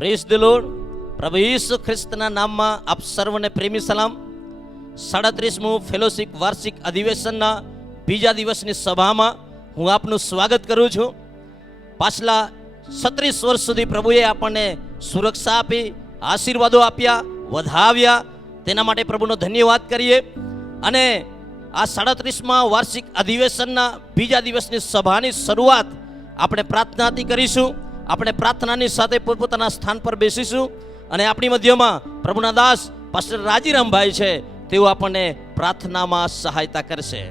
Praise the lord. પ્રભુ ઈસુ ખ્રિસ્તના નામમાં આપ સર્વને પ્રેમી સલામ. 37મું ફેલોશિપ વાર્ષિક અધિવેશનના બીજા દિવસની સભામાં હું આપનું સ્વાગત કરું છું. પાછલા 36 વર્ષ સુધી પ્રભુએ આપણને સુરક્ષા આપી, આશીર્વાદો આપ્યા, વધાવ્યા. તેના માટે પ્રભુનો ધન્યવાદ કરીએ. અને આ 37મા વાર્ષિક અધિવેશનના બીજા દિવસની સભાની શરૂઆત આપણે પ્રાર્થનાથી કરીશું. આપણે પ્રાર્થનાની સાથે પોતપોતાના સ્થાન પર બેસીશું અને આપણી મધ્યમાં પ્રભુના દાસ પાસ્ટર રાજીરામભાઈ છે, તેઓ આપણને પ્રાર્થનામાં સહાયતા કરશે.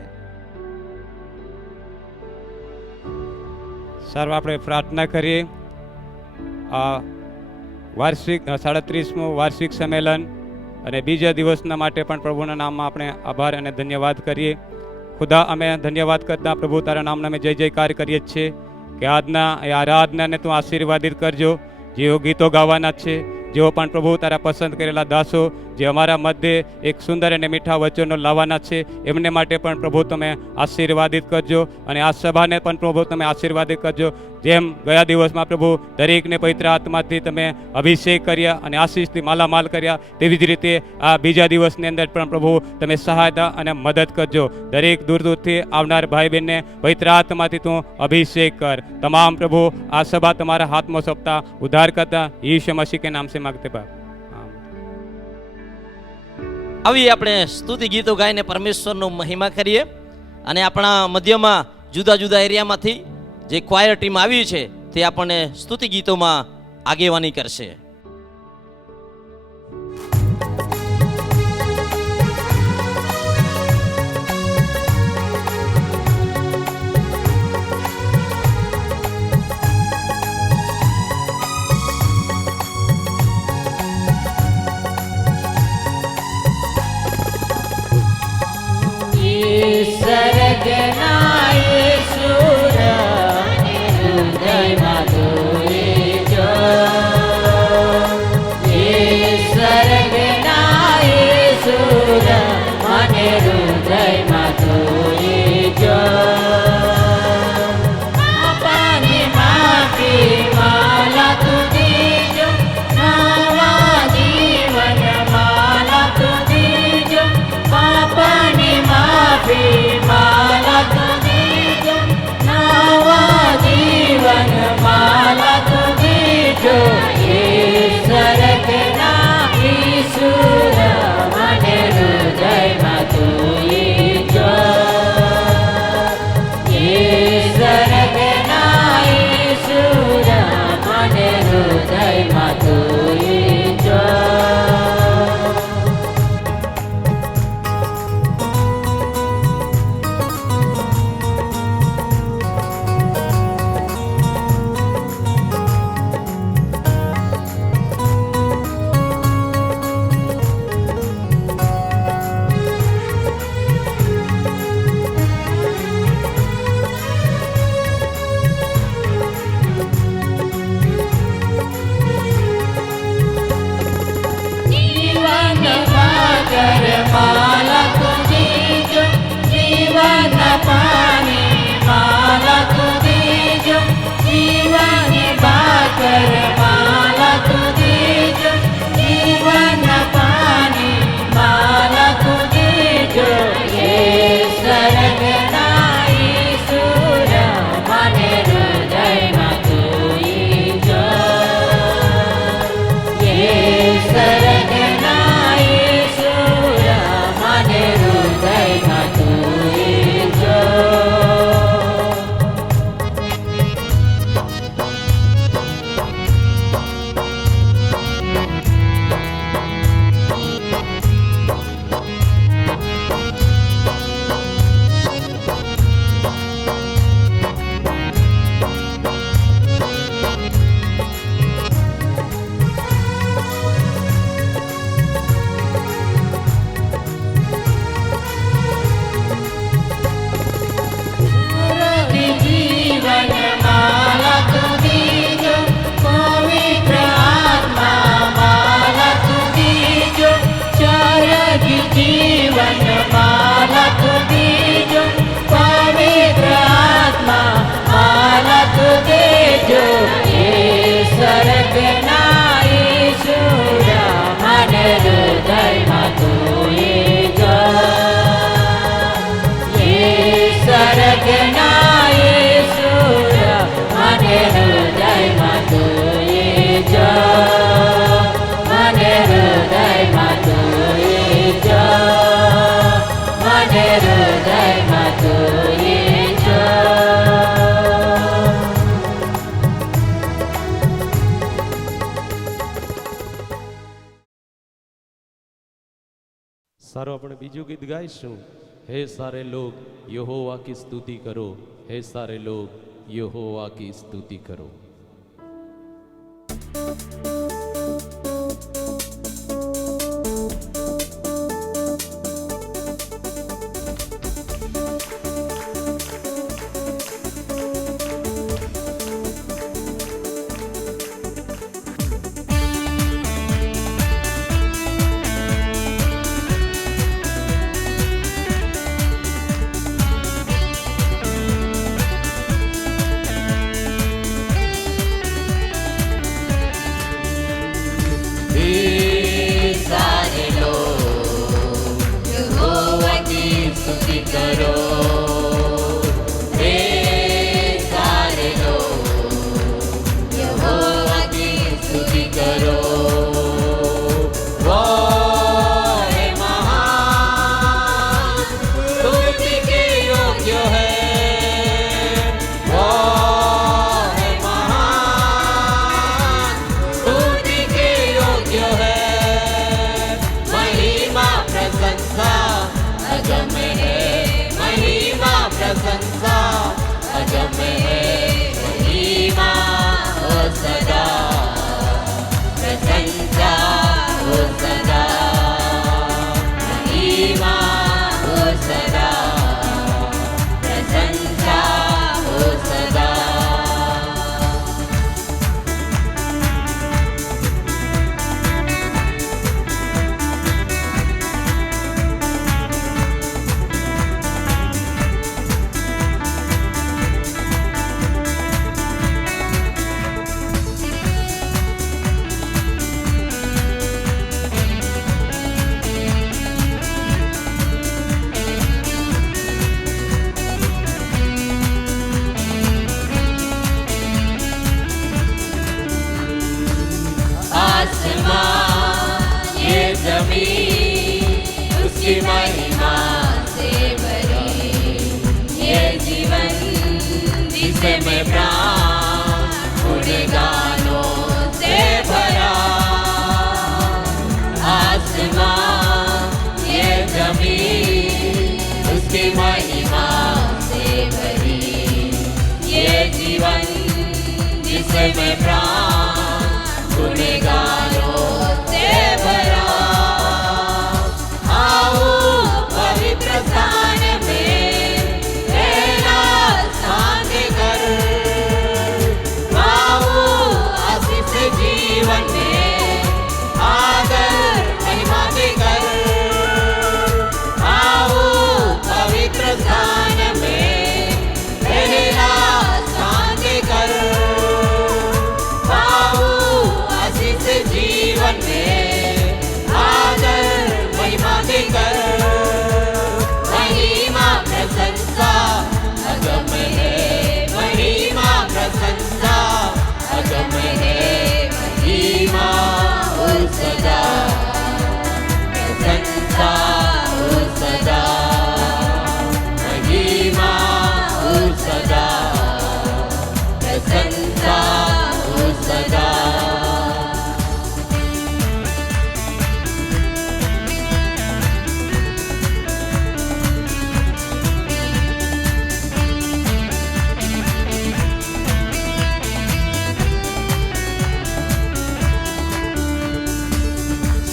સર્વ આપણે પ્રાર્થના કરીએ. આ વાર્ષિક 37મું વાર્ષિક સંમેલન અને બીજા દિવસના માટે પણ પ્રભુના નામમાં આપણે આભાર અને ધન્યવાદ કરીએ. ખુદા, અમે ધન્યવાદ કરતા પ્રભુ તારા નામના અમે જય જયકાર કરીએ છીએ કે આજના એ આરાધનાને તું આશીર્વાદિત કરજો. જેઓ ગીતો ગાવાના છે, જેઓ પણ પ્રભુ તારા પસંદ કરેલા દાસો જે અમારા મધ્યે એક સુંદર અને મીઠા વચનો લાવવાના છે, એમને માટે પણ પ્રભુ તમે આશીર્વાદિત કરજો. અને આ સભાને પણ પ્રભુ તમે આશીર્વાદિત કરજો. જેમ ગયા દિવસમાં પ્રભુ દરેકને પવિત્ર આત્માથી તમે અભિષેક કર્યા અને આશીષથી માલામાલ કર્યા, તેવી જ રીતે આ બીજા દિવસની અંદર પણ પ્રભુ તમે સહાયતા અને મદદ કરજો. દરેક દૂર દૂરથી આવનાર ભાઈ બહેનને પવિત્ર આત્માથી તું અભિષેક કર. તમામ પ્રભુ આ સભા તમારા હાથમાં સોંપતા ઉદ્ધાર કરતા યીશુ મસીહ કે નામ સે માંગતે બાપ. આવી આપણે સ્તુતિ ગીતો ગાઈને પરમેશ્વરનો મહિમા કરીએ. અને આપણા મધ્યમાં જુદા જુદા એરિયામાંથી જે ક્વાયર ટીમ આવી છે તે આપણને સ્તુતિ ગીતોમાં આગેવાની કરશે. सारो अपने बीजू गीत गाईशू। हे सारे लोग यहोवा की स्तुति करो, हे सारे लोग यहोवा की स्तुति करो।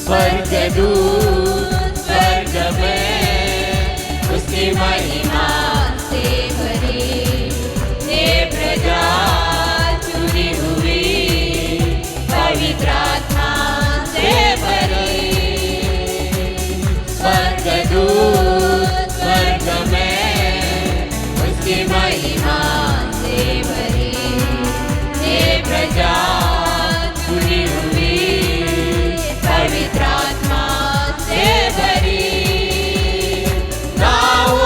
स्वर्गदूत स्वर्ग में उसकी महिमा से भरे, हे प्रजा चुनी हुई पवित्र आत्मा से भरे। स्वर्गदूत स्वर्ग में उसकी महिमा से भरे, हे प्रजा चुनी हुई पवित्र आत्मा से भरी। गाओ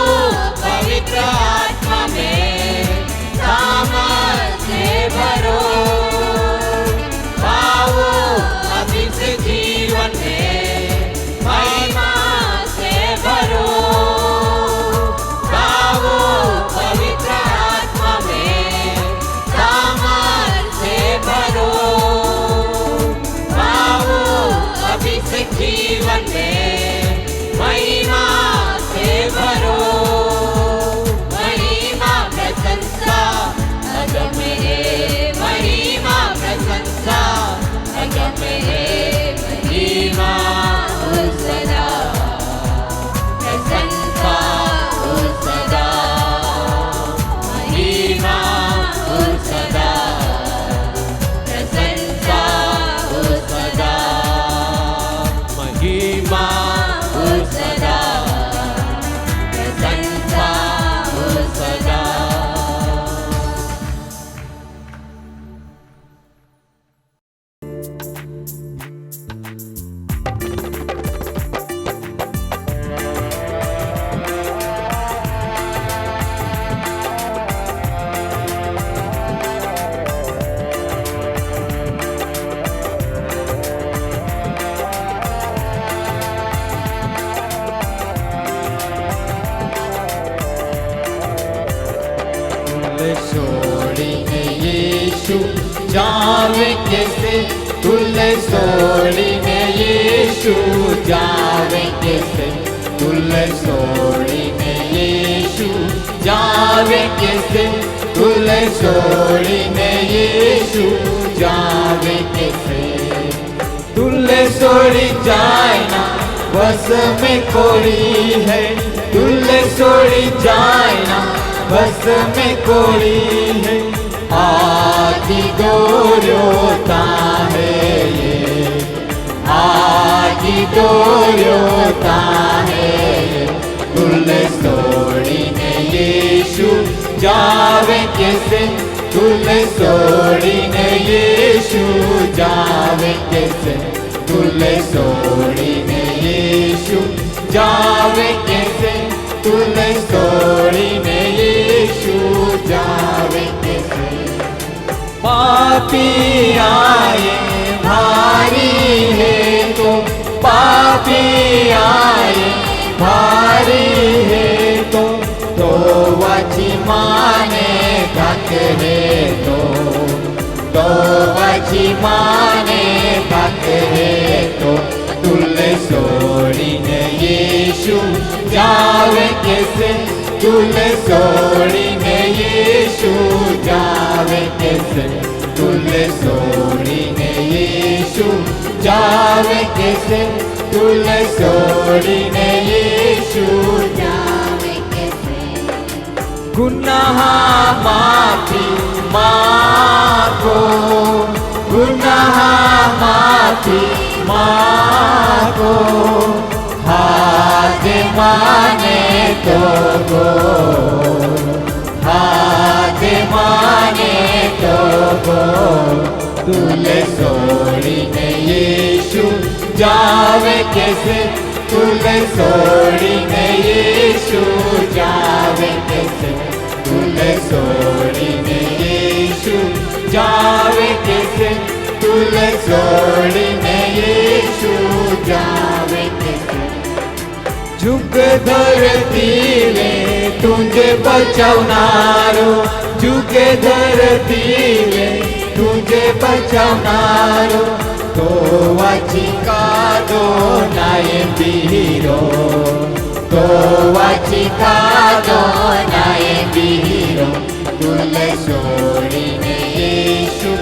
सोड़ीने यीशु जावे कैसे, तुले सोड़ीने यीशु जावे कैसे, तुले सोड़ीने यीशु जावे कैसे, तुले सोड़ीने यीशु जावे कैसे। तुले सोड़ी जाए ना बस में कोड़ी है, तुले सोड़ी जाए ना बस में कोड़ी है, आदि गोर्योता है ये, आदि गोर्योता है ये। तुले सोड़ी ने यीशु जावे कैसे, तुले सोड़ी ने यीशु जावे कैसे, तुले सोड़ी ने यीशु जावे कैसे, तुले सोड़ी ने यीशु जावे कैसे। पापी आए भारी है तो, पापी आए भारी है तो वाची माने भक्रे तो वाची माने भक्रे तो। तुले सोड़ी ने यीशु जावे कैसे, तुले सोड़ी ने यीशु जावे कैसे, तुले सोड़ी ने यीशु जावे कैसे, तुले सोड़ी ने यीशु जावे कैसे। गुनाह माफी मांगो, गुनाह माफी मांगो, हाथ माने तो गो, हाथ माने तो गो। तुले सोड़ी ने यीशु जावे कैसे, तुले सोड़ी ने यीशु जावे कैसे, तुले सोड़ी ने यीशु जावे कैसे, तुले सोड़ी ने यीशु जावे कैसे। जुग धरती में तुझे बचावनारो, जुग धरती में तुझे बचावनारो, तो वाची का दो नाये बीरो, तो वाची का दो नाये बीरो। तुले सोड़ी ने यीशु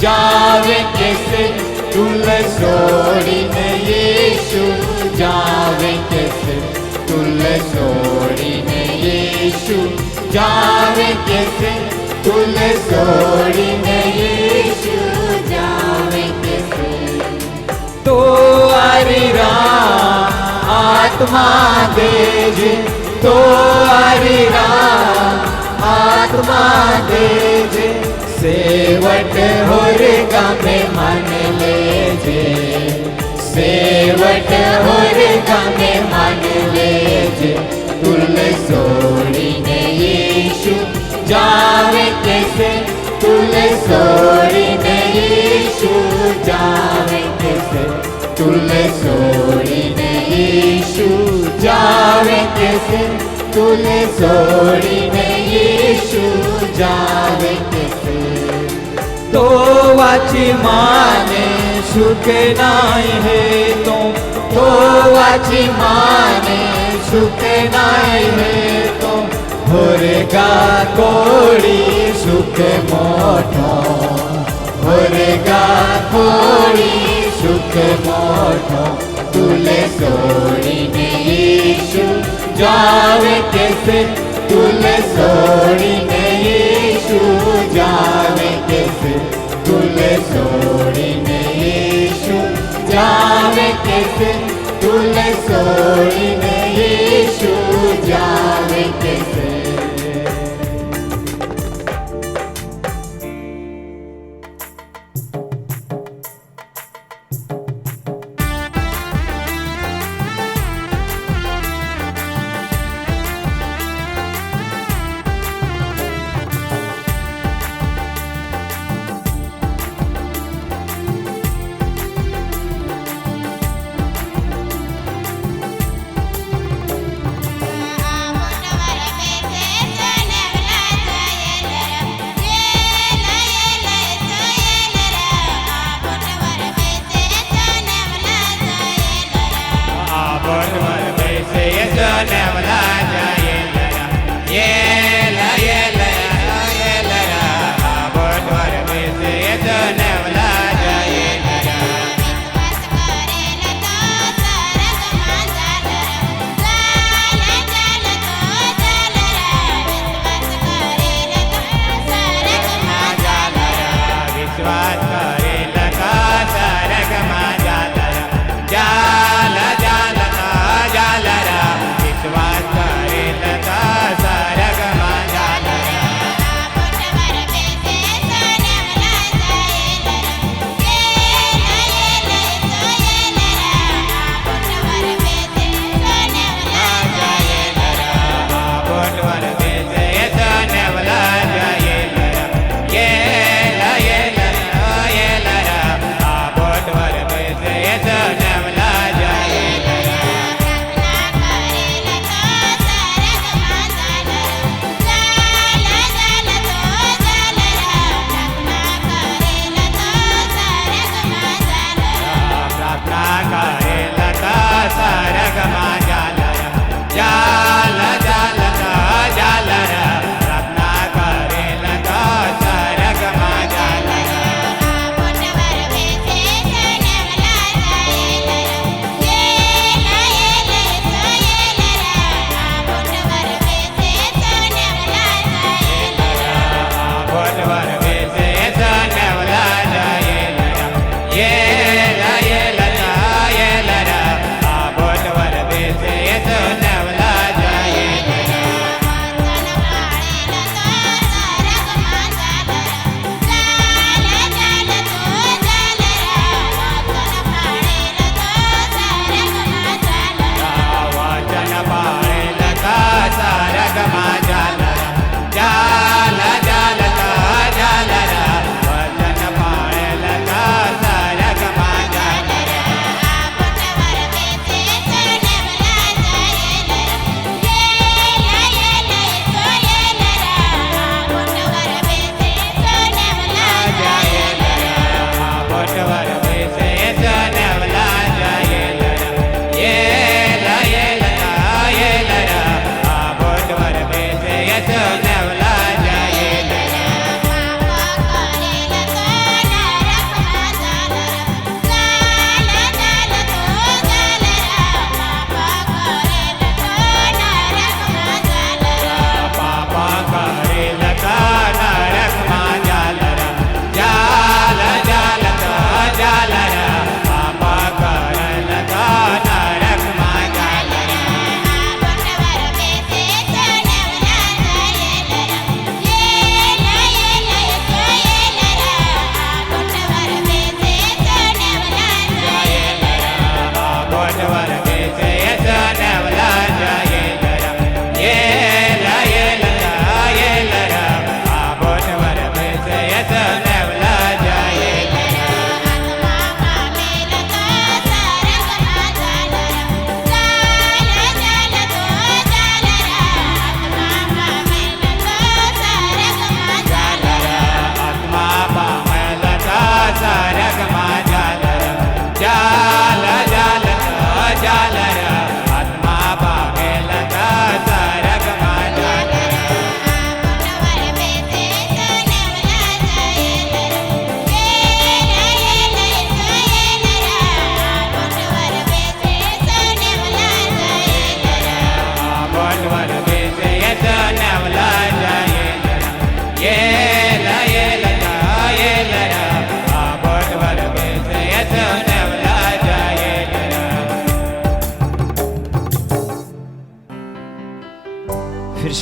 जावे कैसे, तुले सोड़ी ने यीशु जावे कैसे, तुले सोड़ी ने यीशु जावे कैसे, तुले सोड़ी ने यीशु जावे कैसे। तो आरीरा आत्मा देजे, तो आरीरा आत्मा देजे, सेवट होरेगा में मन लेजे, सेवट होरेगा में मन लेजे। तुले सोड़ी ने यीशु जावे कैसे, तुले सोड़ी ने यीशु जावे कैसे, तुले सोड़ी ने यीशु जावे कैसे, तुले सोड़ी ने यीशु जावे कैसे। तो वाची माने सुख नाई है तो वाची माने सुख नाई है तो, होरेगा कोड़ी सुख मोठो, होरेगा कोड़ी सुख मोठो। तुले सोड़ी ने यीशु जावे कैसे, तुले सोड़ी ने यीशु जावे कैसे, तुले सोड़ी ने यीशु जावे कैसे, तुले सोड़ी ने यीशु जावे कैसे।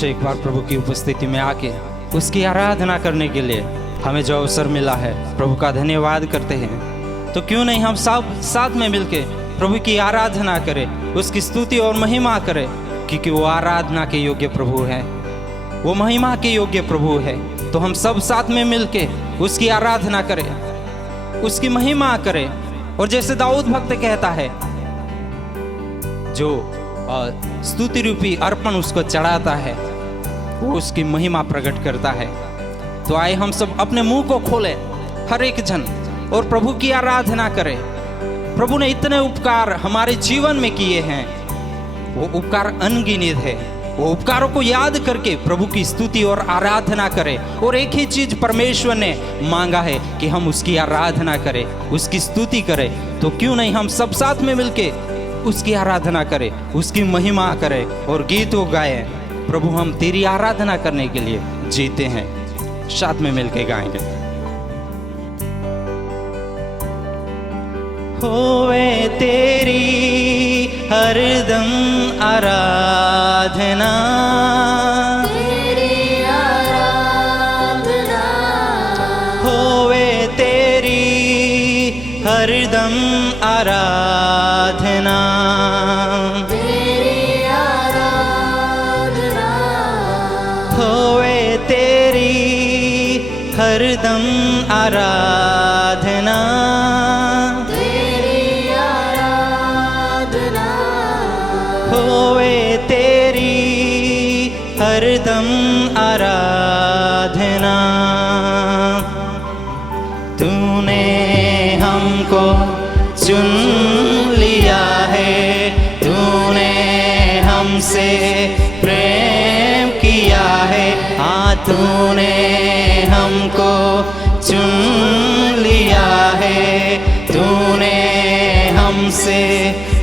से एक बार प्रभु की उपस्थिति में आके उसकी आराधना करने के लिए हमें जो अवसर मिला है, प्रभु का धन्यवाद करते हैं। तो क्यों नहीं हम सब साथ में मिलके प्रभु की आराधना करें, उसकी स्तुति और महिमा करें, क्योंकि वो आराधना के योग्य प्रभु है, वो महिमा के योग्य प्रभु है। तो हम सब साथ में मिलके उसकी आराधना करें, उसकी महिमा करें। और जैसे दाऊद भक्त कहता है, जो स्तुति रूपी अर्पण उसको चढ़ाता है वो उसकी महिमा प्रकट करता है। तो आए हम सब अपने मुंह को खोलें हर एक जन और प्रभु की आराधना करें। प्रभु ने इतने उपकार हमारे जीवन में किए हैं, वो उपकार अनगिनत है। वो उपकारों को याद करके प्रभु की स्तुति और आराधना करें। और एक ही चीज परमेश्वर ने मांगा है कि हम उसकी आराधना करें, उसकी स्तुति करें। तो क्यों नहीं हम सब साथ में मिलके उसकी आराधना करें, उसकी महिमा करें और गीतों गाएं। प्रभु हम तेरी आराधना करने के लिए जीते हैं, साथ में मिलके गाएंगे। होवे तेरी हरदम आराधना, तेरी आराधना, होवे तेरी हरदम आराधना, तेरी आराधना, होवे तेरी हरदम आराधना, तेरी आराधना, होवे तेरी हरदम आराधना। तूने हमको चुन लिया है, तूने हमसे प्रेम किया है। हाँ, तूने हमको चुन लिया है, तूने हमसे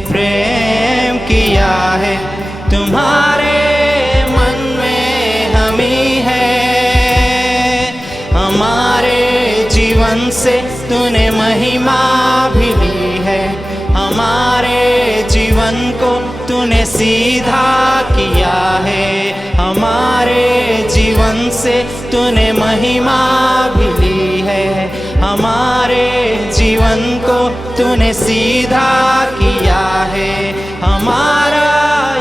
प्रेम किया है। तुम्हारे मन में हम ही है, हमारे जीवन से तूने महिमा भी ली है। हमारे जीवन को तूने सीधा किया है, हमारे जीवन से तूने महिमा भी ली है। हमारे जीवन को तूने सीधा किया है। हमारा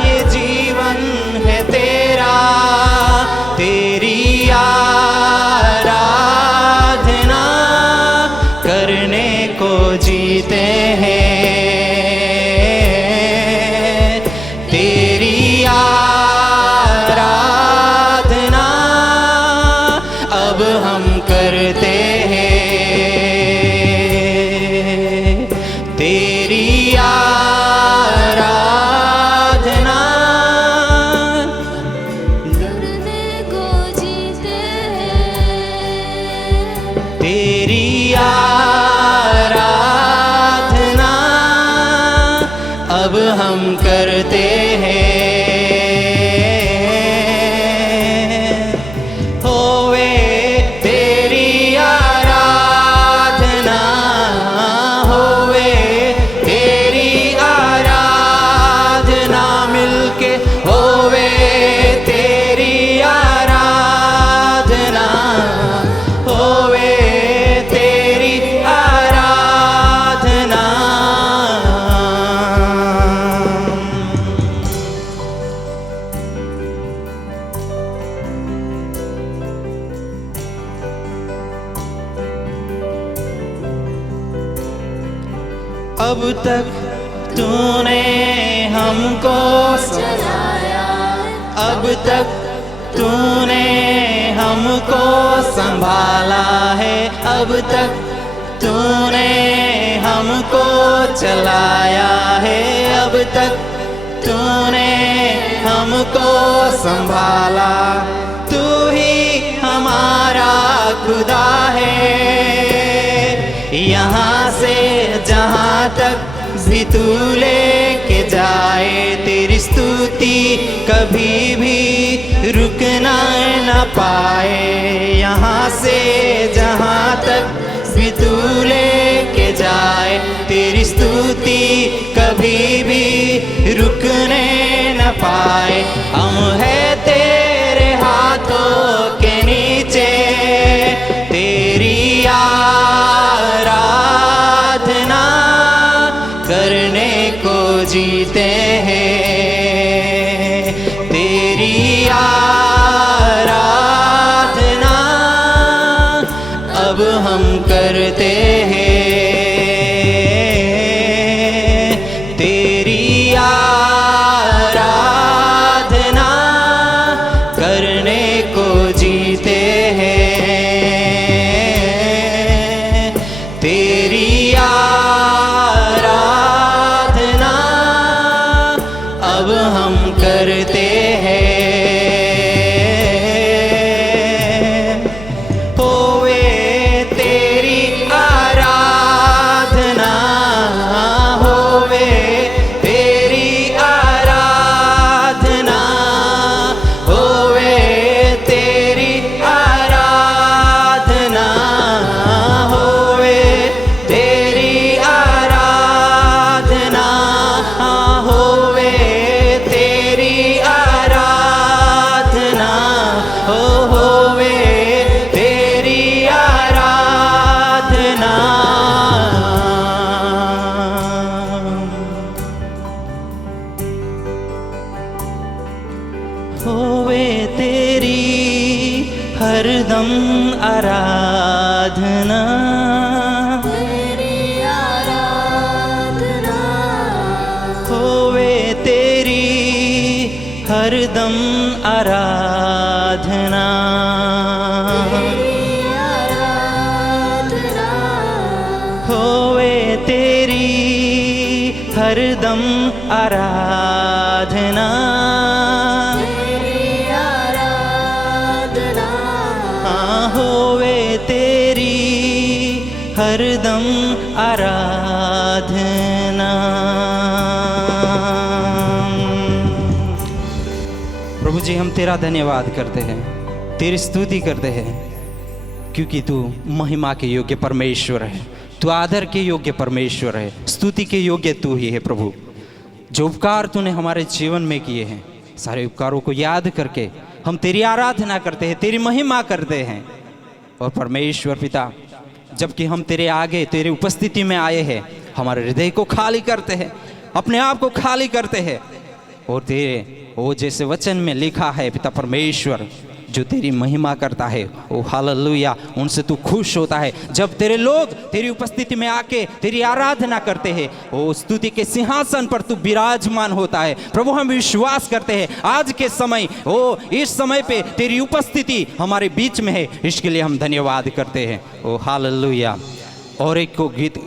ये जीवन है तेरा, तेरी आराधना करने को जीते हैं। तेरी आराधना अब हम करते हैं। तेरी आराधना करने को जीते हैं। तेरी आराधना अब हम करते हैं। होवे तेरी आराधना, होवे तेरी आराधना मिलके, होवे तेरी आराधना, होवे तेरी आराधना। अब तक तूने हमको चलाया, अब तक तूने हमको संभाला है। अब तक तूने हमको चलाया है, अब तक तूने हमको संभाला। तू ही हमारा खुदा है, यहाँ से जहाँ तक भी तू लेके जाए। तेरी स्तुति कभी भी रुकना न पाए। यहाँ से जहाँ तक भी तू लेके जाए, तेरी स्तुति कभी भी रुकने न पाए। हम है तेरे अब हम करते हैं तेरी आराधना, करने को जीते हैं तेरी आराधना, अब हम करते हैं। होवे तेरी आराधना, होवे तेरी आराधना, होवे तेरी आराधना, होवे तेरी आराधना, होवे तेरी आराधना, हो होवे तेरी आराधना। होवे तेरी हरदम आराधना, तेरी आराधना, होवे तेरी हरदम आराधना, तेरी आराधना, होवे तेरी हरदम आराधना, तेरी आराधना, होवे तेरी हरदम आराधना। प्रभु जी, हम तेरा धन्यवाद करते हैं, तेरी स्तुति करते हैं, क्योंकि तू महिमा के योग्य परमेश्वर है, तू आदर के योग्य परमेश्वर है, स्तुति के योग्य तू ही है। प्रभु, जो उपकार तूने हमारे जीवन में किए हैं, सारे उपकारों को याद करके हम तेरी आराधना करते हैं, तेरी महिमा करते हैं। और परमेश्वर पिता, जबकि हम तेरे आगे तेरी उपस्थिति में आए हैं, हमारे हृदय को खाली करते हैं, अपने आप को खाली करते हैं, और तेरे वो जैसे वचन में लिखा है पिता परमेश्वर, जो तेरी महिमा करता है, ओ हालेलुया, उनसे तू खुश होता है। जब तेरे लोग तेरी उपस्थिति में आके तेरी आराधना करते हैं, ओ स्तुति के सिंहासन पर तू विराजमान होता है। प्रभु, हम विश्वास करते हैं आज के समय, ओ इस समय पे तेरी उपस्थिति हमारे बीच में है, इसके लिए हम धन्यवाद करते हैं। ओ हालेलुया। और एक को गीत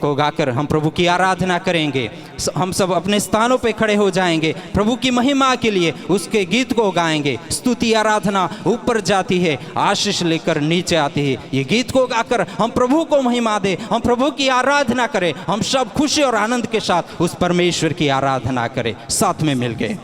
को गाकर हम प्रभु की आराधना करेंगे। हम सब अपने स्थानों पे खड़े हो जाएंगे, प्रभु की महिमा के लिए उसके गीत को गाएंगे। स्तुति आराधना ऊपर जाती है, आशीष लेकर नीचे आती है। ये गीत को गाकर हम प्रभु को महिमा दे, हम प्रभु की आराधना करें, हम सब खुशी और आनंद के साथ उस परमेश्वर की आराधना करें, साथ में मिलके।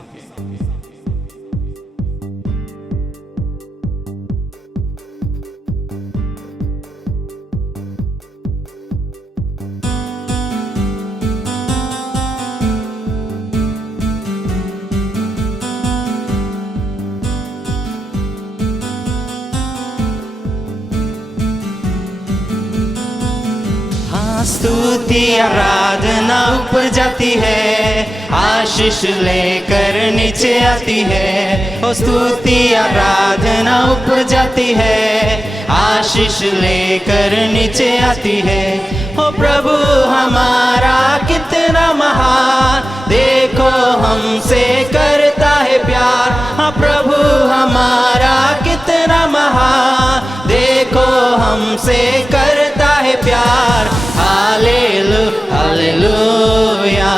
स्तुति आराधना ऊपर जाती है, आशीष लेकर नीचे आती है। ओ स्तुति आराधना ऊपर जाती है, आशीष लेकर नीचे आती है। ओ प्रभु हमारा कितना महान, देखो हमसे करता है प्यार। हाँ प्रभु हमारा कितना महान, देखो हमसे करता है प्यार। हालेलु हालेलुया,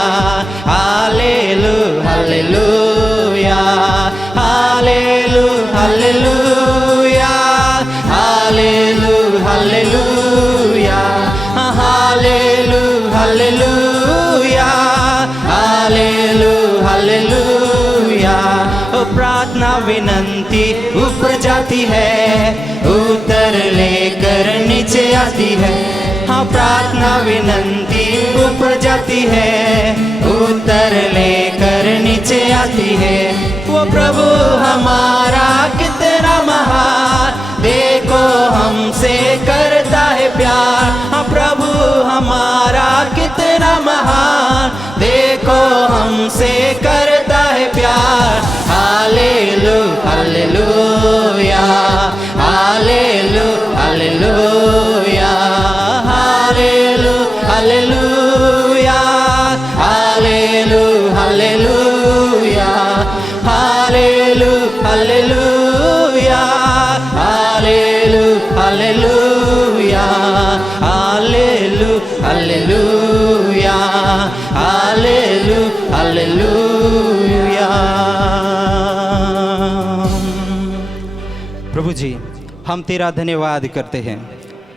हालेलु हालेलुया, हालेलु हालेलुया, हालेलु हालेलुया, हालेलु हालेलुया, हालेलु हालेलुया। ओ प्रार्थना विनंती ऊपर जाती है, उत्तर लेकर नीचे आती है। हाँ प्रार्थना विनंती ऊपर जाती है, उत्तर लेकर नीचे आती है। वो प्रभु हमारा कितना महान, देखो हमसे करता है प्यार। हाँ प्रभु हमारा कितना महान, देखो हमसे करता है प्यार। हालेलु हालेलुया, हालेलु हालेलुया, जी हम तेरा धन्यवाद करते हैं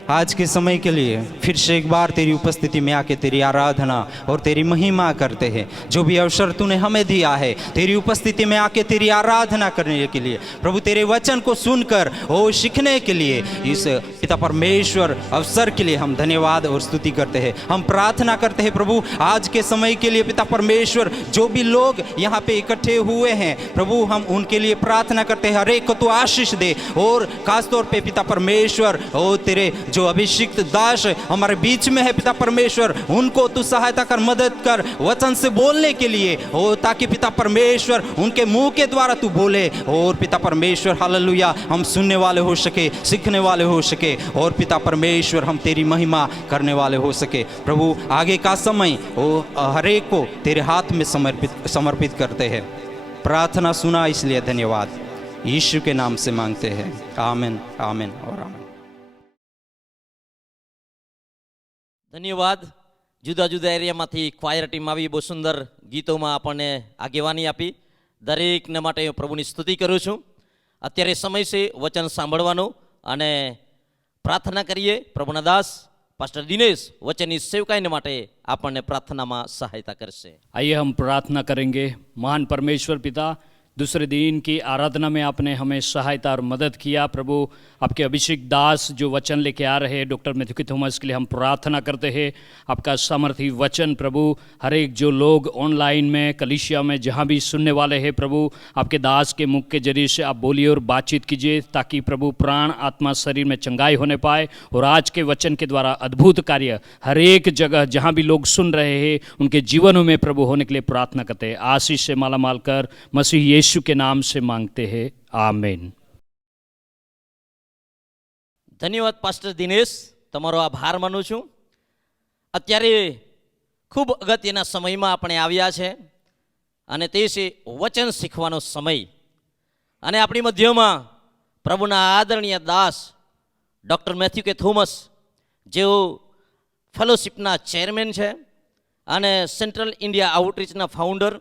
आज के समय के लिए। फिर से एक बार तेरी उपस्थिति में आके तेरी आराधना और तेरी महिमा करते हैं। जो भी अवसर तूने हमें दिया है तेरी उपस्थिति में आके तेरी आराधना करने के लिए, प्रभु तेरे वचन को सुनकर वो सीखने के लिए, इस पिता परमेश्वर अवसर के लिए हम धन्यवाद और स्तुति करते हैं। हम प्रार्थना करते हैं प्रभु आज के समय के लिए पिता परमेश्वर, जो भी लोग यहाँ पे इकट्ठे हुए हैं प्रभु, हम उनके लिए प्रार्थना करते हैं। हर एक को तू आशीष दे, और खासतौर पे पिता परमेश्वर ओ तेरे जो अभिषिक्त दास हमारे बीच में है पिता परमेश्वर, उनको तू सहायता कर, मदद कर वचन से बोलने के लिए, और ताकि पिता परमेश्वर उनके मुंह के द्वारा तू बोले, और पिता परमेश्वर हालेलुया हम सुनने वाले हो सके, सीखने वाले हो सके, और पिता परमेश्वर हम तेरी महिमा करने वाले हो सके। प्रभु आगे का समय वो हर एक को तेरे हाथ में समर्पित करते हैं। प्रार्थना सुना इसलिए धन्यवाद, यीशु के नाम से मांगते हैं, आमीन आमीन और आमीन। ધન્યવાદ। જુદા જુદા એરિયામાંથી ક્વાયર ટીમ આવી બહુ સુંદર ગીતોમાં આપણને આગેવાની આપી। દરેકને માટે હું પ્રભુની સ્તુતિ કરું છું। અત્યારે સમય છે વચન સાંભળવાનો અને પ્રાર્થના કરીએ। પ્રભુના દાસ પાસ્ટર દિનેશ વચનની સેવકાઈને માટે આપણને પ્રાર્થનામાં સહાયતા કરશે। आइए हम प्रार्थना करेंगे। महान परमेश्वर पिता, दूसरे दिन की आराधना में आपने हमें सहायता और मदद किया। प्रभु आपके अभिषेक दास जो वचन लेके आ रहे हैं डॉक्टर मैथ्यू थॉमस के लिए हम प्रार्थना करते हैं। आपका सामर्थी वचन प्रभु हर एक जो लोग ऑनलाइन में कलीसिया में जहाँ भी सुनने वाले हैं प्रभु, आपके दास के मुख के जरिए से आप बोलिए और बातचीत कीजिए, ताकि प्रभु प्राण आत्मा शरीर में चंगाई होने पाए, और आज के वचन के द्वारा अद्भुत कार्य हर एक जगह जहाँ भी लोग सुन रहे हैं उनके जीवनों में प्रभु होने के लिए प्रार्थना करते हैं। आशीष से मालामाल कर मसीह यीशु के नाम से मांगते हैं, आमीन। ધન્યવાદ પાસ્ટર દિનેશ, તમારો આભાર માનું છું। અત્યારે ખૂબ અગત્યના સમયમાં આપણે આવ્યા છે, અને તે છે વચન શીખવાનો સમય। અને આપણી મધ્યમાં પ્રભુના આદરણીય દાસ ડૉક્ટર મેથ્યુ કે થોમસ, જેઓ ફેલોશિપના ચેરમેન છે અને સેન્ટ્રલ ઇન્ડિયા આઉટરીચના ફાઉન્ડર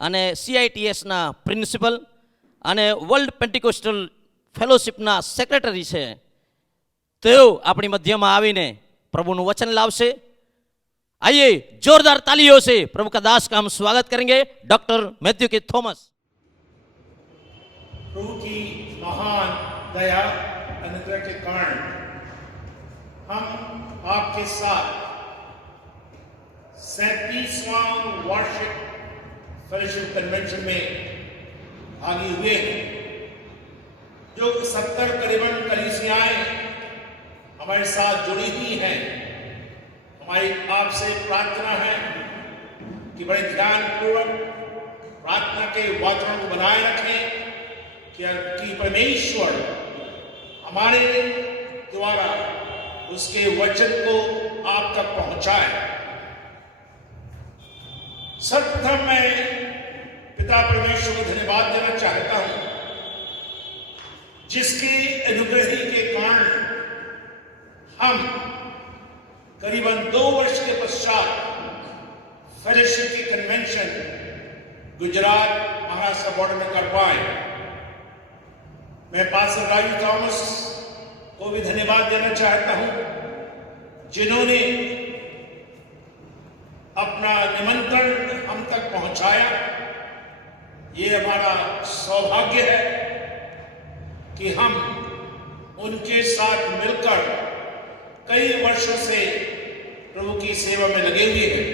અને CITSના પ્રિન્સિપલ અને વર્લ્ડ પેન્ટિકોસ્ટલ ફેલોશિપના સેક્રેટરી છે, તેઓ આપણી મધ્યમાં આવીને પ્રભુનું વચન લાવશે। आइए जोरदार तालियों से प्रभु का दास का हम स्वागत करेंगे, डॉक्टर मैथ्यू के थॉमस। प्रभु की महान दया अनुग्रह के कारण हम आपके साथ 37वां वार्षिक फेलोशिप कन्वेंशन में आगे हुए हैं। जो 70 करीबन कलीसियाएं हमारे साथ जुड़ी हुई हैं। हमारी आपसे प्रार्थना है कि बड़े ध्यानपूर्वक प्रार्थना के वातावरण को बनाए रखें, कि परमेश्वर हमारे द्वारा उसके वचन को आप तक पहुंचाए। सर्वप्रथम मैं पिता परमेश्वर को धन्यवाद देना चाहता हूं, जिसके अनुग्रह के कारण हम करीबन 2 वर्ष के पश्चात फेलोशिप की कन्वेंशन गुजरात महाराष्ट्र बॉर्डर में कर पाए। मैं पास्टर राजू थॉमस को भी धन्यवाद देना चाहता हूं, जिन्होंने अपना निमंत्रण हम तक पहुंचाया। ये हमारा सौभाग्य है कि हम उनके साथ मिलकर कई वर्षों से प्रभु की सेवा में लगे हुए हैं।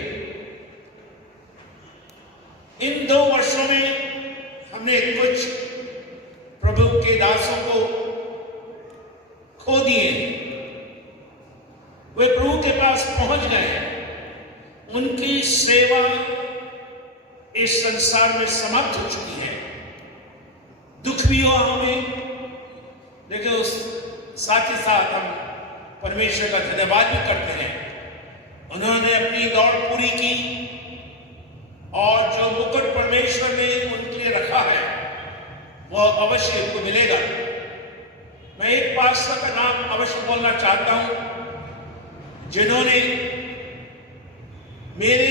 इन 2 वर्षों में हमने कुछ प्रभु के दासों को खो दिए। वे प्रभु के पास पहुंच गए। उनकी सेवा इस संसार में समाप्त हो चुकी है। दुख भी हुआ हमें, लेकिन उस साथ ही साथ हम परमेश्वर का धन्यवाद भी करते हैं। उन्होंने अपनी दौड़ पूरी की, और जो मुकुट परमेश्वर ने उनके लिए रखा है वह अवश्य उनको मिलेगा। मैं एक पास्टर का नाम अवश्य बोलना चाहता हूं, जिन्होंने मेरे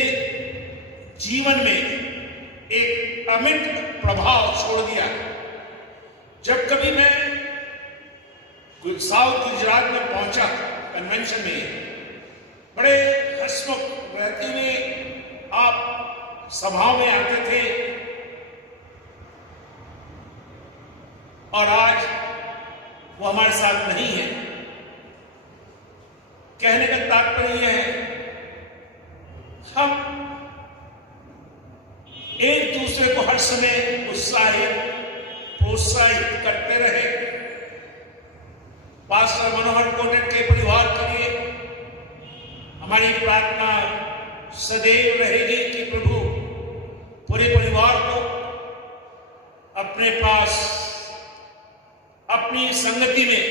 जीवन में एक अमिट प्रभाव छोड़ दिया। जब कभी मैं साउथ गुजरात में पहुंचा कन्वेंशन में, बड़े हंसमुख रहते हुए आप सभाओं में आते थे, और आज वो हमारे साथ नहीं है। कहने का तात्पर्य यह है, हम एक दूसरे को हर समय उत्साहित प्रोत्साहित करते रहे। पास्टर मनोहर कोटक के परिवार के लिए हमारी प्रार्थना सदैव रहेगी कि प्रभु पूरे परिवार को अपने पास, अपनी संगति में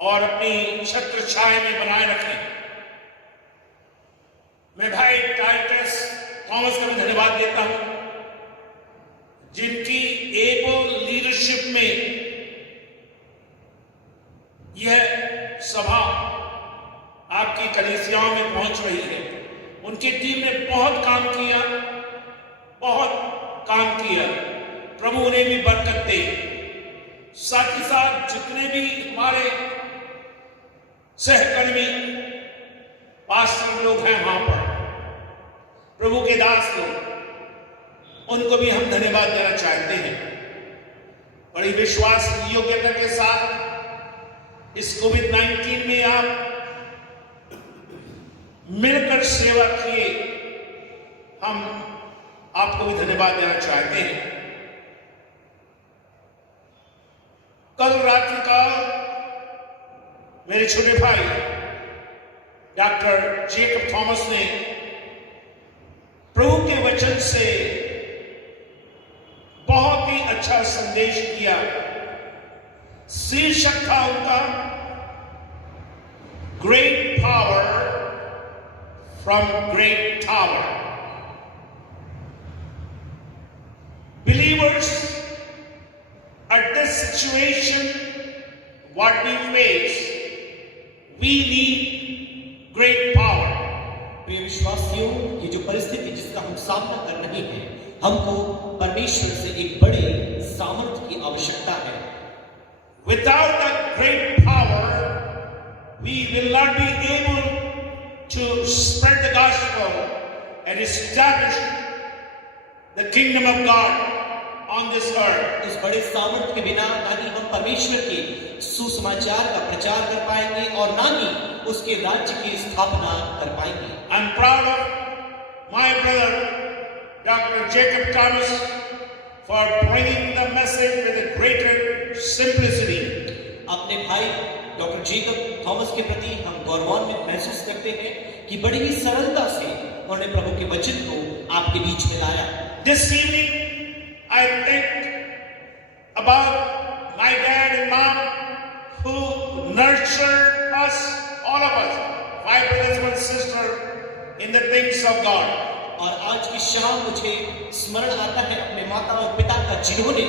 और अपनी छत्र छाया में बनाए रखें। मैं भाई टाइटस थॉमस का भी धन्यवाद देता हूं, जिनकी एबल लीडरशिप में यह सभा आपकी कलीसियाओं में पहुंच रही है। उनकी टीम ने बहुत काम किया, बहुत काम किया। प्रभु उन्हें भी बरकत दे। साथ ही साथ जितने भी हमारे सहकर्मी पास्टर लोग हैं वहां पर, प्रभु के दास लोग, उनको भी हम धन्यवाद देना चाहते हैं। बड़ी विश्वास योग्यता के साथ इस कोविड-19 में आप मिलकर सेवा किए, हम आपको भी धन्यवाद देना चाहते हैं। कल रात्रि का मेरे छोटे भाई डॉक्टर जेकब थॉमस ने प्रभु के वचन से बहुत ही अच्छा संदेश दिया। शीर्षक था उनका great power from great tower. Believers, at this situation, what we face, we need great power. प्रिय विश्वासियों, ये जो परिस्थिति जिसका हम सामना कर रहे हैं, हमको परमेश्वर से एक बड़े सामर्थ्य की आवश्यकता है। Without that great power, we will not be able to spread the gospel and establish the kingdom of God on this earth. उस बड़े सामर्थ्य के बिना ना ही हम परमेश्वर के सुसमाचार का प्रचार कर पाएंगे और ना ही उसके राज्य की स्थापना कर पाएंगे। I'm proud of my brother Dr. Jacob Thomas for bringing the message with a greater simplicity. अपने भाई डॉक्टर जेकब थॉमस के प्रति हम गौरवान्वित महसूस करते हैं कि बड़ी ही सरलता से उन्होंने प्रभु के वचन को आपके बीच में लाया। This evening, I think about my dad and mom who nurtured us, all of us, 5 brothers and sister, in the things of God. और आज की शाम मुझे स्मरण आता है अपने माता और पिता का, जिन्होंने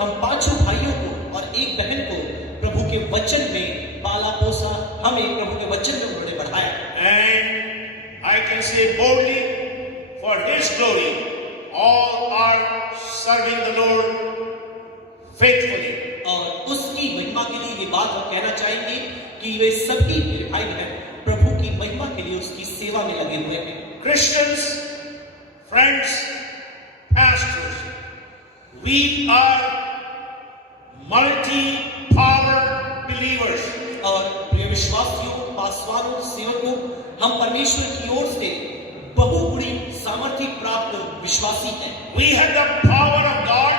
हम 5 भाइयों को और एक बहन को प्रभु के वचन में पाला पोसा, हमें प्रभु के वचन में उन्होंने बढ़ाया। And I can say boldly, for His glory, all are serving the Lord faithfully. और उसकी महिमा के लिए ये बात हम कहना चाहेंगे कि वे सभी मेरे भाई बहन प्रभु की महिमा के लिए उसकी सेवा में लगे हुए हैं। Christians, friends, pastors, we are multi-power believers. और प्रिय विश्वासियों, पासवानों, सेवकों, हम परमेश्वर की ओर से बहुगुणी सामर्थ्य प्राप्त विश्वासी हैं। We have the power of God.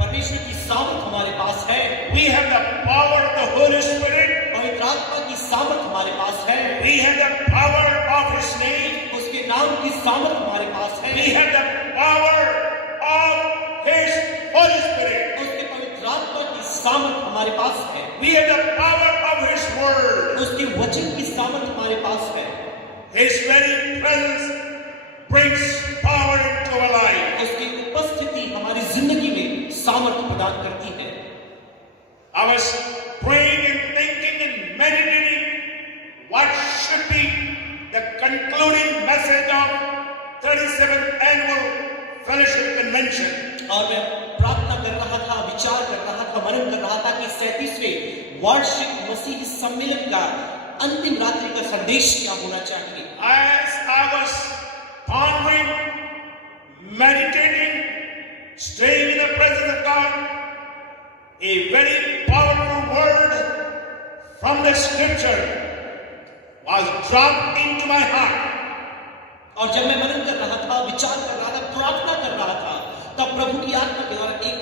परमेश्वर की सामर्थ हमारे पास है। We have the power of the Holy Spirit. पवित्र आत्मा की सामर्थ हमारे पास है। We have the power of His name. उसके नाम की सामर्थ हमारे पास है। We have the power of His Holy Spirit. उसके पवित्र आत्मा की सामर्थ हमारे पास है। We have the power of His Word. उसके वचन की सामर्थ हमारे पास है। His very presence brings power into our life. उसकी उपस्थिति हमारी जिंदगी में सामर्थ प्रदान करती है। I was praying and thinking and meditating what should be the concluding message of 37th Annual Fellowship Convention. और मैं प्रार्थना कर रहा था, विचार कर रहा था, मनन कर रहा था कि 37वें वार्षिक मसीही सम्मेलन का अंतिम रात्रि का संदेश क्या होना चाहिए। As I was pondering, meditating, staying in the presence of God, a very powerful word from the scripture was dropped into my heart. और जब मैं मनन कर रहा था, विचार कर रहा था, प्रार्थना कर रहा था, तब प्रभु की आत्मा के द्वारा एक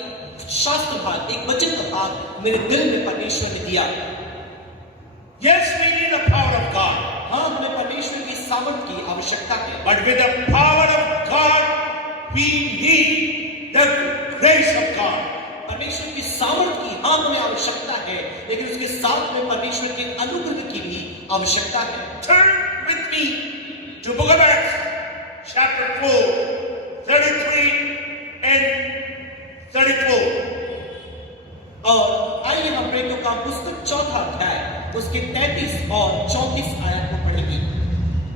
शास्त्र भाग, एक वचन का भाग मेरे दिल में परमेश्वर ने दिया। Yes, we need the power of God. हाँ, हमें परमेश्वर की सामर्थ की आवश्यकता है। But with the power of God, we need the grace of God. परमेश्वर की सामर्थ की हाँ हमें आवश्यकता है, लेकिन उसके साथ में परमेश्वर के अनुग्रह की भी आवश्यकता है। Turn with me to Book of Acts, chapter 4, 33 and 34. और आइए हम प्रेरितों का पुस्तक 4 अध्याय उसके 33 और 34 आयत को पढ़ेंगे।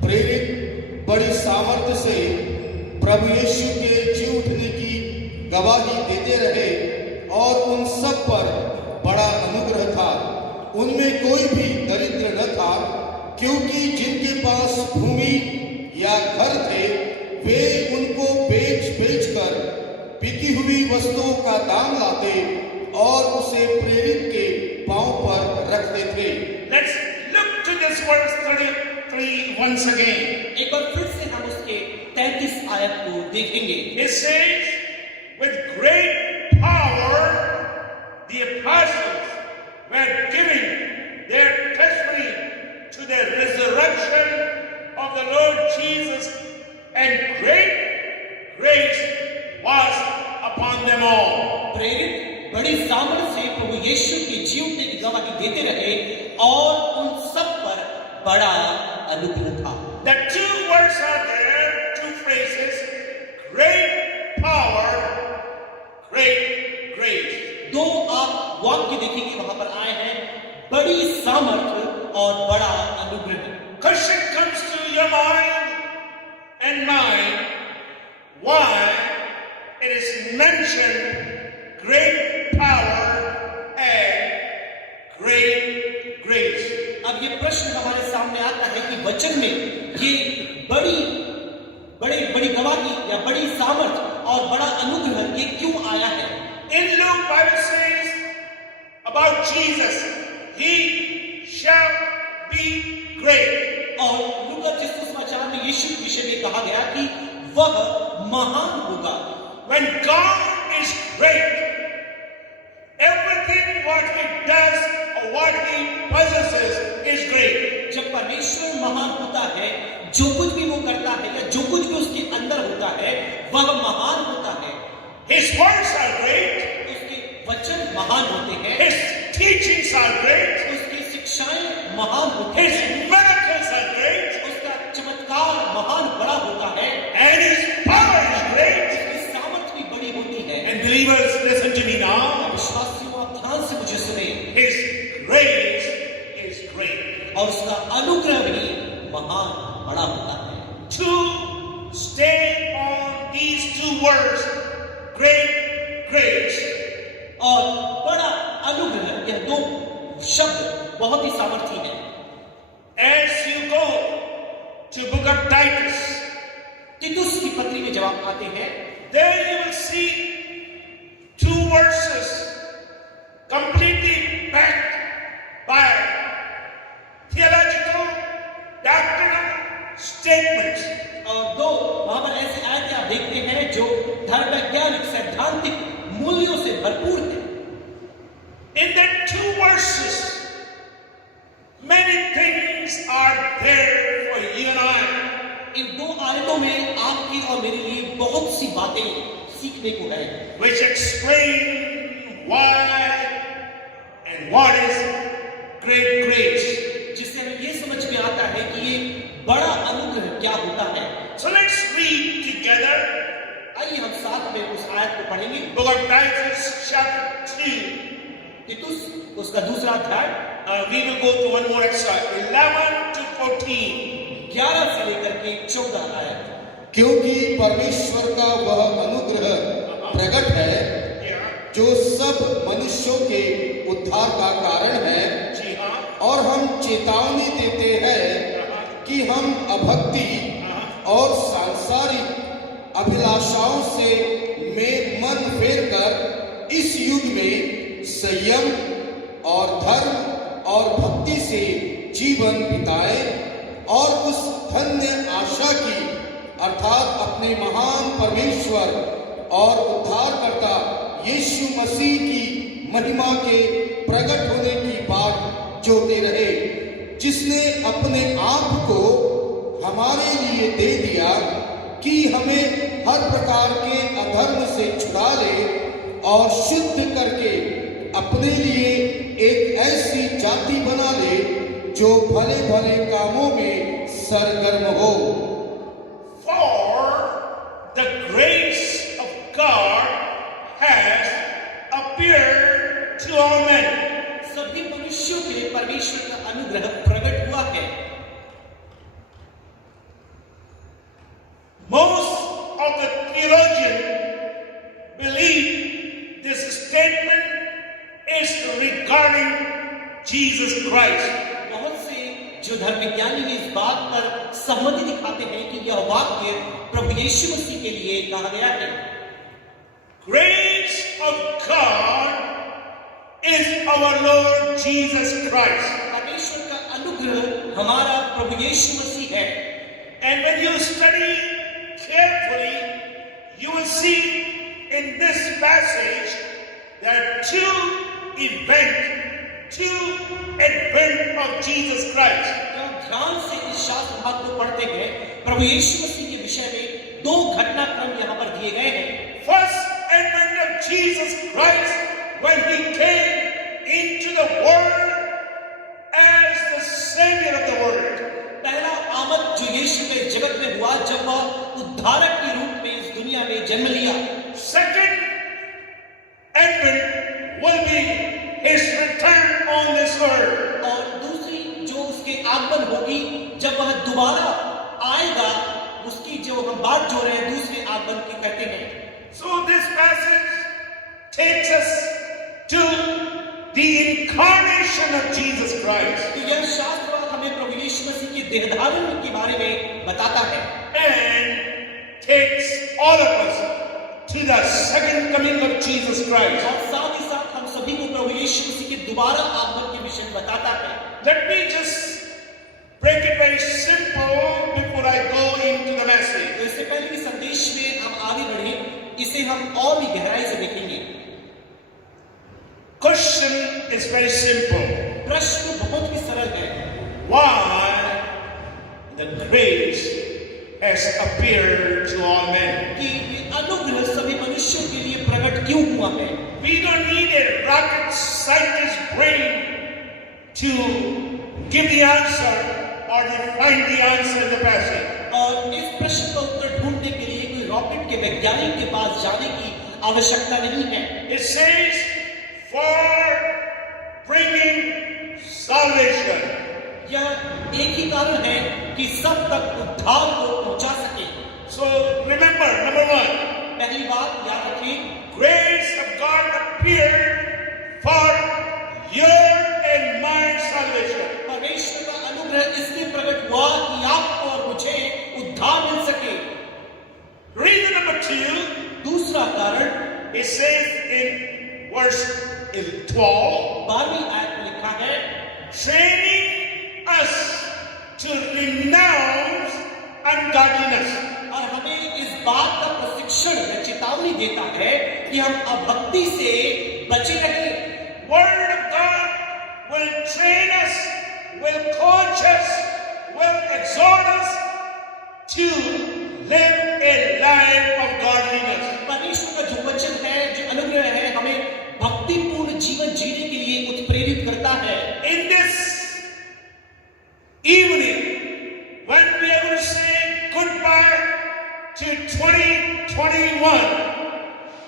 प्रेरित बड़ी सामर्थ्य से प्रभु यीशु के जी उठने की गवाही देते रहे और उन सब पर बड़ा अनुग्रह था। उनमें कोई भी दरिद्र न था, क्योंकि जिनके पास भूमि या घर थे वे उनको बेच कर बिकी हुई वस्तुओं का दाम लाते और उसे प्रेरित के पांव पर रखते थे। Let's look to this verse 33 once again. एक बार फिर से हम उसके 33 आयत को देखेंगे। It says, with great power the apostles were giving their testimony to the resurrection of the Lord Jesus, and great grace was upon them all. प्रेरित बड़ी सामर्थ से प्रभु यीशु के जी उठने की गवाही देते रहे और उन सब पर बड़ा अनुग्रह था। The two words are there, two phrases, great power, great grace. दो आप वाक्य देखेंगे वहां पर आए हैं, बड़ी सामर्थ और बड़ा अनुग्रह। Question comes to your mind and mine, why it is mentioned great power and great grace. अब ये प्रश्न हमारे सामने आता है कि वचन में ये बड़ी गवाही या बड़ी सामर्थ और बड़ा अनुग्रह ये क्यों आया है। In Luke, Bible says about Jesus, he shall be great. और लूका जिस सुसमाचार में यीशु के विषय में कहा गया कि वह महान होगा। When God is great, everything what he does or what he possesses is great. जब परमेश्वर महान होता है, जो कुछ भी वो करता है या जो कुछ भी उसके अंदर होता है वह महान होता है। His words are great. उसके वचन महान होते हैं। His teachings are great. उसकी शिक्षाएं महान होती हैं। His miracles are great. उसका चमत्कार महान बड़ा होता है। And his power is great. उसकी सामर्थ भी बड़ी होती है। And believers, listen to me now. विश्वासियों आप ध्यान से मुझे सुने। His grace is great. और उसका अनुग्रह भी महान बड़ा होता है। To stay on these two words, great grace, और बड़ा अनुग्रह यह दो शब्द बहुत ही सामर्थी है। as you go to book of Titus, तीतुस की पत्री में जब आप आते हैं, there you will see two verses completely backed by theological, doctrinal statements. और दो वहां पर ऐसे आयतें आप देखते हैं जो धर्म वैज्ञानिक सैद्धांतिक मूल्यों से भरपूर है। In that two verses, many things are there for you and I. इन दो आयतों में आपकी और मेरे लिए बहुत सी बातें सीखने को है, which explain why and what is great grace. जिससे हमें ये समझ में आता है कि ये बड़ा अनुग्रह क्या होता है। So let's read together. आइए हम साथ में उस आयत को पढ़ेंगे। Book of Titus, chapter 2. तीतुस उसका दूसरा अध्याय, We will go to one more extra, 11 to 14. 11 से लेकर के 14 आयत। क्योंकि परमेश्वर का वह अनुग्रह प्रकट है जो सब सब मनुष्यों के उद्धार का कारण है। जी हाँ। और हम चेतावनी देते हैं कि हम अभक्ति और सांसारिक अभिलाषाओं से में मन फेर कर इस युग में संयम और धर्म और भक्ति से जीवन बिताएं और उस धन्य आशा की अर्थात अपने महान परमेश्वर और उद्धारकर्ता यीशु मसीह की महिमा के प्रकट होने की बात जोते रहे, जिसने अपने आप को हमारे लिए दे दिया कि हमें हर प्रकार के अधर्म से छुड़ा ले और शुद्ध करके अपने लिए एक ऐसी जाति बना ले जो भले भले कामों में सरगर्म हो। For the grace of God has appeared to all men. सभी मनुष्यों के परमेश्वर का अनुग्रह प्रकट हुआ है। Most of the theologians believe this statement is regarding Jesus Christ. बहुत से जो धर्मविज्ञानी भी इस बात पर सहमति दिखाते हैं कि यह वाक्य प्रभु यीशु मसीह के लिए कहा गया है। Grace of God is our Lord Jesus Christ. परमेश्वर का अनुग्रह हमारा प्रभु यीशु मसीह है। And when you study carefully, you will see in this passage that two advent of Jesus Christ. जब ध्यान से इस शास्त्र भाग को पढ़ते हैं, प्रभु यीशु मसीह के विषय में दो घटनाक्रम यहाँ पर दिए गए हैं। First advent of Jesus Christ when he came into the world as the Savior of the world. पहला आमद जो यीशु के जगत में हुआ जब वह उद्धारक के रूप में इस दुनिया में जन्म लिया। Second advent will be his return on this earth. और दूसरी जो उसके आगमन होगी जब वह दोबारा आएगा, उसकी जो हम बात जो रहे हैं दूसरे आगमन की कहते हैं। So this passage takes us to the incarnation of Jesus Christ. तो यह शास्त्र हमें प्रभु यीशु मसीह के देहधारण के बारे में बताता है and takes all of us to the second coming of Jesus Christ. और साथ ही साथ हम सभी को प्रभु यीशु मसीह के दोबारा आगमन के विषय में बताता है। Let me just break it very simple before I go into the message. तो इससे पहले कि संदेश में हम आगे बढ़ें, इसे हम और भी गहराई से देखेंगे। Question is very simple. प्रश्न बहुत ही सरल है। Why the grace has appeared to all men? कि अनुग्रह सभी मनुष्यों के लिए प्रकट क्यों हुआ है? We don't need a rocket scientist brain to give the answer or to find the answer in the passage. और इस प्रश्न का उत्तर ढूंढने के लिए कोई रॉकेट के वैज्ञानिक के पास जाने की आवश्यकता नहीं है। It says for bringing salvation. यह एक ही कारण है कि सब तक उद्धार को पहुंचा सके। So remember, number one, पहली बात याद रखें, grace of God appeared for your and my salvation. परमेश्वर का अनुग्रह इसलिए प्रकट हुआ कि आपको और मुझे उद्धार मिल सके। Reason number two, दूसरा कारण, it says in verse 12, 12वीं आयत में लिखा है, training us to renounce ungodliness. और हमें इस बात का प्रशिक्षण या चेतावनी देता है कि हम अभक्ति से बचे रहें। Word of God will train us, will coach us, will exhort us to live a life of godliness. परमेश्वर का जो वचन है, जो अनुग्रह है, हमें भक्तिपूर्ण जीवन जीने के लिए उत्प्रेरित करता है। In this evening, when we are going to say goodbye to 2021,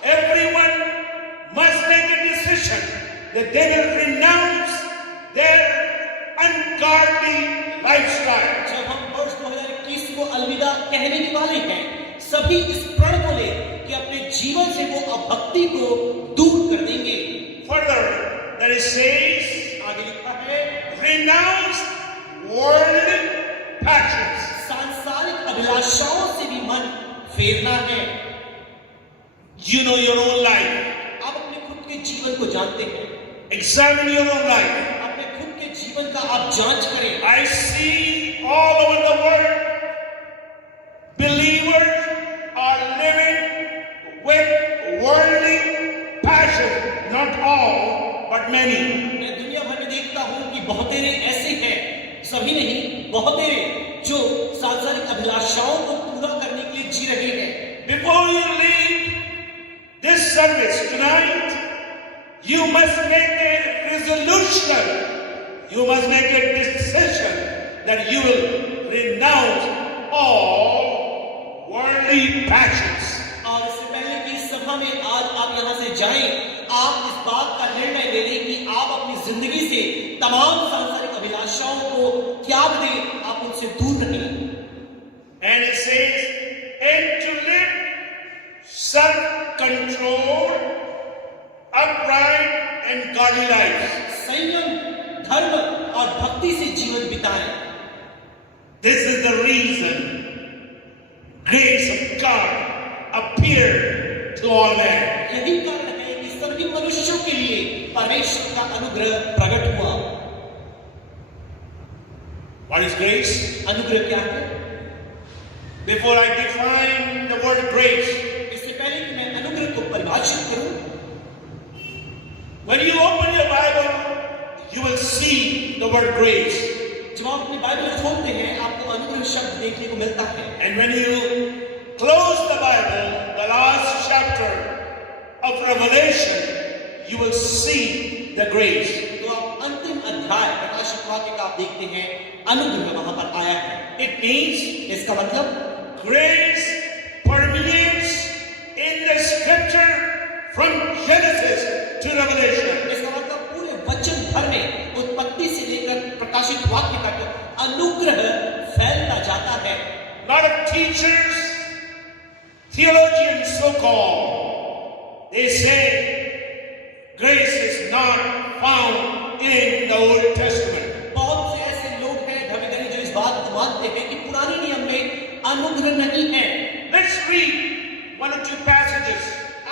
everyone must make a decision that they will renounce their ungodly lifestyle. जब हम वर्ष 2021 को अलविदा कहने के वाले हैं, सभी इस प्रण को ले कि अपने जीवन से वो अभक्ति को दूर कर देंगे। further that it says, आगे लिखा है, renounce worldly passions. सांसारिक अभिलाषाओं से भी मन फेरना है। You know your own life. आप अपने खुद के जीवन को जानते हैं। Examine your own life. अपने खुद के जीवन का आप जांच करें। I see all over the world believers are living with worldly passion. Not all, but many. मैं दुनिया भर में देखता हूँ कि बहुतेरे ऐसे हैं, सभी नहीं, बहुतेरे जो सांसारिक अभिलाषाओं को पूरा करने के लिए जी रहे हैं। Before you leave this service tonight, you must make a resolution. You must make a decision that you will renounce all worldly passions. और इससे पहले कि इस सभा में आज आप यहाँ से जाएं, आप इस बात का निर्णय ले लें कि आप अपनी जिंदगी से तमाम सांसारिक अभिलाषाओं को त्याग दें, आप उनसे दूर रहें। And it says, and to live self-controlled, upright and godly life. संयम, धर्म और भक्ति से जीवन बिताएं। This is the reason grace of God appeared to all men. यही कारण है कि सभी मनुष्यों के लिए परमेश्वर का अनुग्रह प्रकट हुआ। What is grace? अनुग्रह क्या है? Before I define the word grace, इससे पहले कि मैं अनुग्रह को परिभाषित करूं, when you open your Bible, you will see the word grace. जब आप अपनी बाइबल खोलते हैं, आपको अनुग्रह शब्द देखने को मिलता है। And when you close the Bible, the last chapter of Revelation, you will see the grace. तो आप अंतिम अध्याय प्रकाशित वाक्य का आप देखते हैं, अनुग्रह वहां पर आया है। It means इसका मतलब grace permeates in the scripture from Genesis to Revelation. इसका मतलब पूरे वचन भर में उत्पत्ति से लेकर प्रकाशित वाक्य तक अनुग्रह फैलता जाता है। lot of teachers, theologians so-called, they say grace is not found in the Old Testament. बहुत से ऐसे लोग हैं धर्मगुरु जो इस बात को मानते हैं कि पुराने नियम में अनुग्रह नहीं है। Let's read one or two passages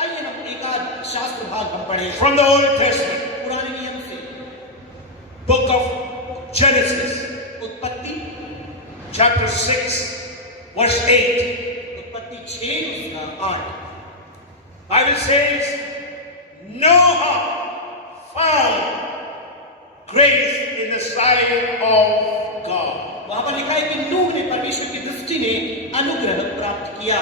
आइए हम एक आध शास्त्र भाग हम पढ़ें from the Old Testament. पुराने नियम से। Book of Genesis, उत्पत्ति chapter 6, verse 8. उत्पत्ति 6 उसका 8। Bible says, Noah found grace in the sight of God. वहां पर लिखा है कि नूह ने परमेश्वर की दृष्टि में अनुग्रह प्राप्त किया।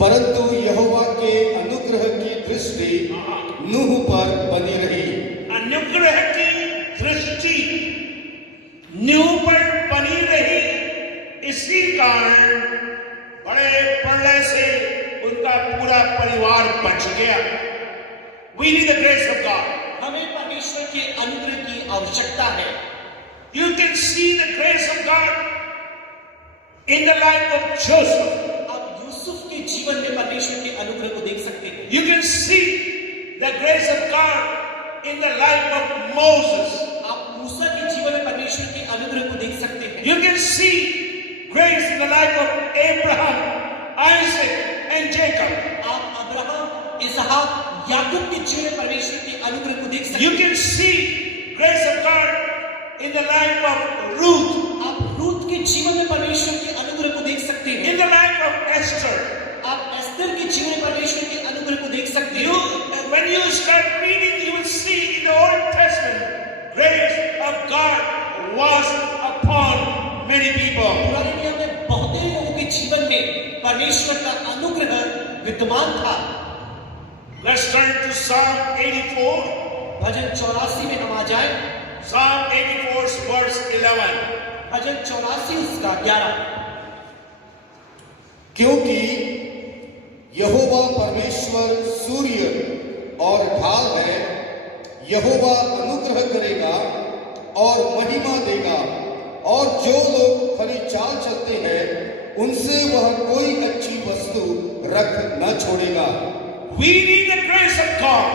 परंतु यहोवा के अनुग्रह की दृष्टि नूह पर बनी रही। अनुग्रह की दृष्टि नूह पर बनी रही, इसी कारण बड़े प्रलय से उनका पूरा परिवार बच गया। We need the grace of God. हमें परमेश्वर के अनुग्रह की आवश्यकता है। You can see the grace of God in the life of Joseph. आप यूसुफ के जीवन में परमेश्वर के अनुग्रह को देख सकते हैं। You can see the grace of God in the life of Moses. आप मूसा के जीवन में परमेश्वर के अनुग्रह को देख सकते हैं। You can see grace in the life of Abraham, Isaac and Jacob. आप अब्राहम, इसहाक, याकूब के जीवन में परमेश्वर के अनुग्रह को देख सकते You हैं। can see grace of God in the life of Ruth. आप रूत के जीवन में परमेश्वर के अनुग्रह को देख सकते हैं। In the life of Esther. आप एस्तर के जीवन में परमेश्वर के अनुग्रह को देख सकते हैं। When you start reading, you will see in the Old Testament, grace of God was upon many people. पुराने नियम में बहुत ही लोगों के जीवन में परमेश्वर का अनुग्रह विद्यमान था। Let's turn to Psalm 84. भजन 84 में हम आ जाएं। Psalm 84 verse 11. भजन 84 उसका 11। क्योंकि यहोवा परमेश्वर सूर्य और ढाल है, यहोवा अनुग्रह करेगा और महिमा देगा, और जो लोग खरी चाल चलते हैं उनसे वह कोई अच्छी वस्तु रख न छोड़ेगा। We need the grace of God.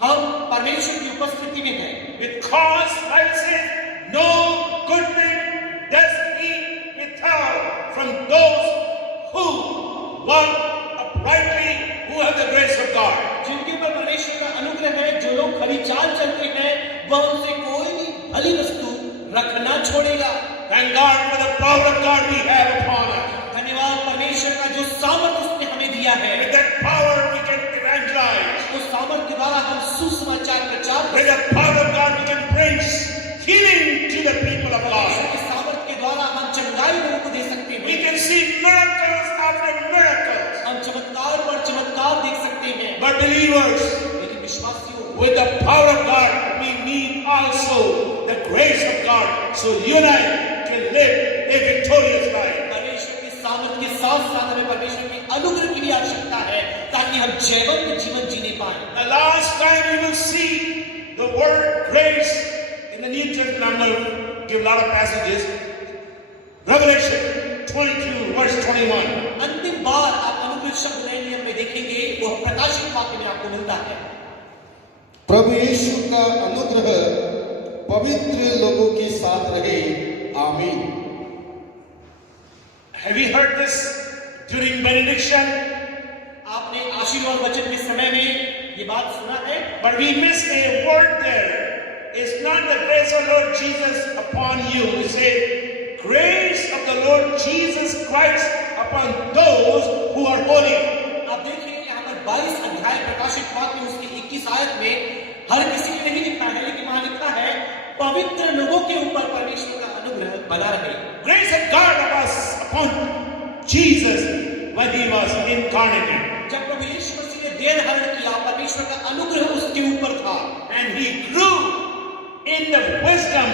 हम परमेश्वर की उपस्थिति में हैं, Because Bible says, no good thing does he withhold from those who walk uprightly, who have the grace of God. जिनके ऊपर परमेश्वर का अनुग्रह है, जो लोग खरी चाल चलते हैं, वह उनसे कोई भी भली वस्तु रखना छोड़ेगा। Thank God for the power of God we have upon us. धन्यवाद परमेश्वर का जो सामर्थ उसने हमें दिया है। With that power we can evangelize. उस सामर्थ के द्वारा हम सुसमाचार प्रचार कर With the power of God we can bring healing to the people of परमेश्वर God. के सामर्थ के द्वारा हम चंगाई लोगों को दे सकते We हैं। can see miracles after miracles. हम चमत्कार पर चमत्कार देख सकते हैं। But believers, लेकिन विश्वासियों, with the power of God, we need also the grace of God, so you and I can live a victorious life. परमेश्वर के सामर्थ के साथ साथ हमें परमेश्वर के अनुग्रह की भी आवश्यकता है, ताकि हम जयवंत जीवन जीने पाएं। The last time we will see the word grace in the New Testament, I'm going to give a lot of passages. Revelation 22, verse 21. अंतिम बार आप अनुग्रह शब्द नए नियम में देखेंगे, वह प्रकाशित वाक्य में आपको मिलता है। प्रभु यीशु का अनुग्रह पवित्र लोगों के साथ रहे, आमीन। Have you heard this during benediction? आपने आशीर्वाद वचन के समय में ये बात सुना है, But we miss a word there. It's not the grace of Lord Jesus upon you. It says, grace of the Lord Jesus Christ upon those who are holy. आप देखिए यहाँ पर 22 अध्याय प्रकाशित वाक्य में उसकी 21 आयत में हर किसी के नहीं लिखा है, लेकिन वहां लिखा है पवित्र लोगों के ऊपर परमेश्वर का अनुग्रह बना रहे। Grace of God was upon Jesus when he was incarnated. जब प्रभु यीशु मसीह ने देह धारण किया, परमेश्वर का अनुग्रह उसके ऊपर था, And he grew in the wisdom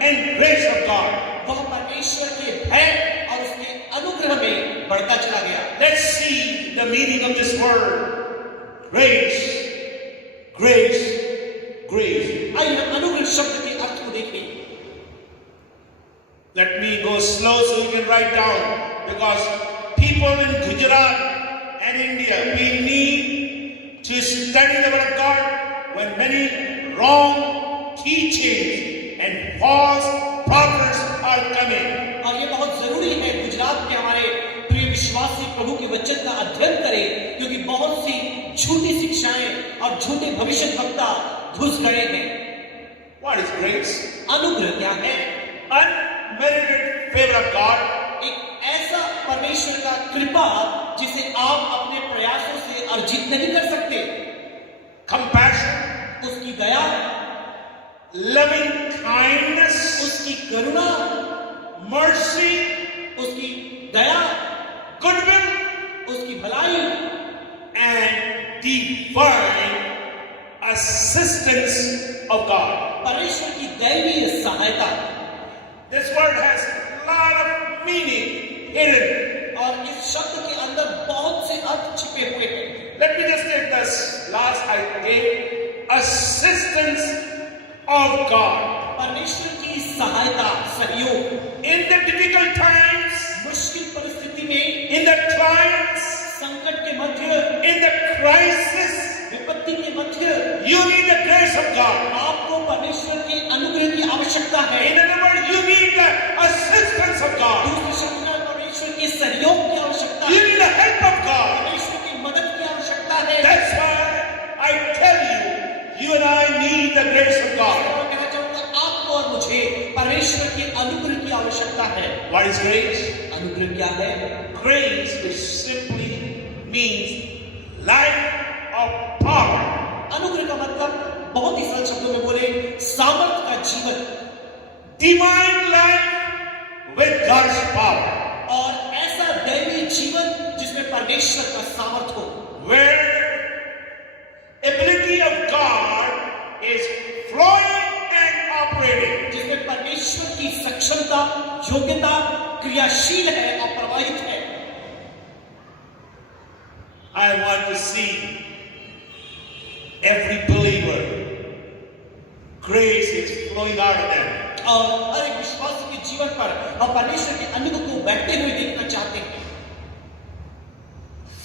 and grace of God. वह परमेश्वर के भय और उसके अनुग्रह में बढ़ता चला गया। Let's see the meaning of this word. Grace, grace, grace. आइए हम अनुग्रह शब्द के अर्थ को देखें। Let me go slow so you can write down, because people in Gujarat and India, we need to study the word of God when many wrong teachings and false prophets are coming. और ये बहुत जरूरी है गुजरात में हमारे प्रिय विश्वासी प्रभु के वचन का अध्ययन करें, क्योंकि बहुत सी झूठी शिक्षाएं और झूठे भविष्यद्वक्ता घुस गए हैं। What is grace? अनुग्रह क्या है? Unmerited favor of God. एक ऐसा परमेश्वर का कृपा जिसे आप अपने प्रयासों से अर्जित नहीं कर सकते। Compassion, उसकी दया, loving kindness, उसकी करुणा, mercy, उसकी दया, goodwill, उसकी भलाई and divine assistance of God. परमेश्वर की दैवीय सहायता। This word has a lot of meaning hidden. और इस शब्द के अंदर बहुत से अर्थ छिपे हुए हैं। Let me just take this last idea. Assistance of God. परमेश्वर की सहायता, सहयोग। In the difficult times, मुश्किल परिस्थिति में, in the trials, संकट के मध्य, in the crisis, विपत्ति के मध्य, you need the grace of God. आपको परमेश्वर के अनुग्रह की आवश्यकता है। In other words, you need the assistance of God. दूसरे शब्द में परमेश्वर के सहयोग की आवश्यकता You है। need the help of God. परमेश्वर की मदद की आवश्यकता है। That's why I tell you, you and I need the grace of God. मैं कहना चाहूंगा, आपको और मुझे परमेश्वर के अनुग्रह की आवश्यकता है। What is grace? अनुग्रह क्या है? Grace, which simply means life of power. अनुग्रह का मतलब बहुत ही सरल शब्दों में बोले, सामर्थ का जीवन। Divine life with God's power. और ऐसा दैवीय जीवन जिसमें परमेश्वर का सामर्थ हो। Where ability of God is flowing and operating. जिसमें परमेश्वर की सक्षमता, योग्यता क्रियाशील है और प्रवाहित है। I want to see every believer, grace is flowing out of them. और हर एक विश्वासी के जीवन पर हम परमेश्वर के अनुग्रह को बहते हुए देखना चाहते हैं।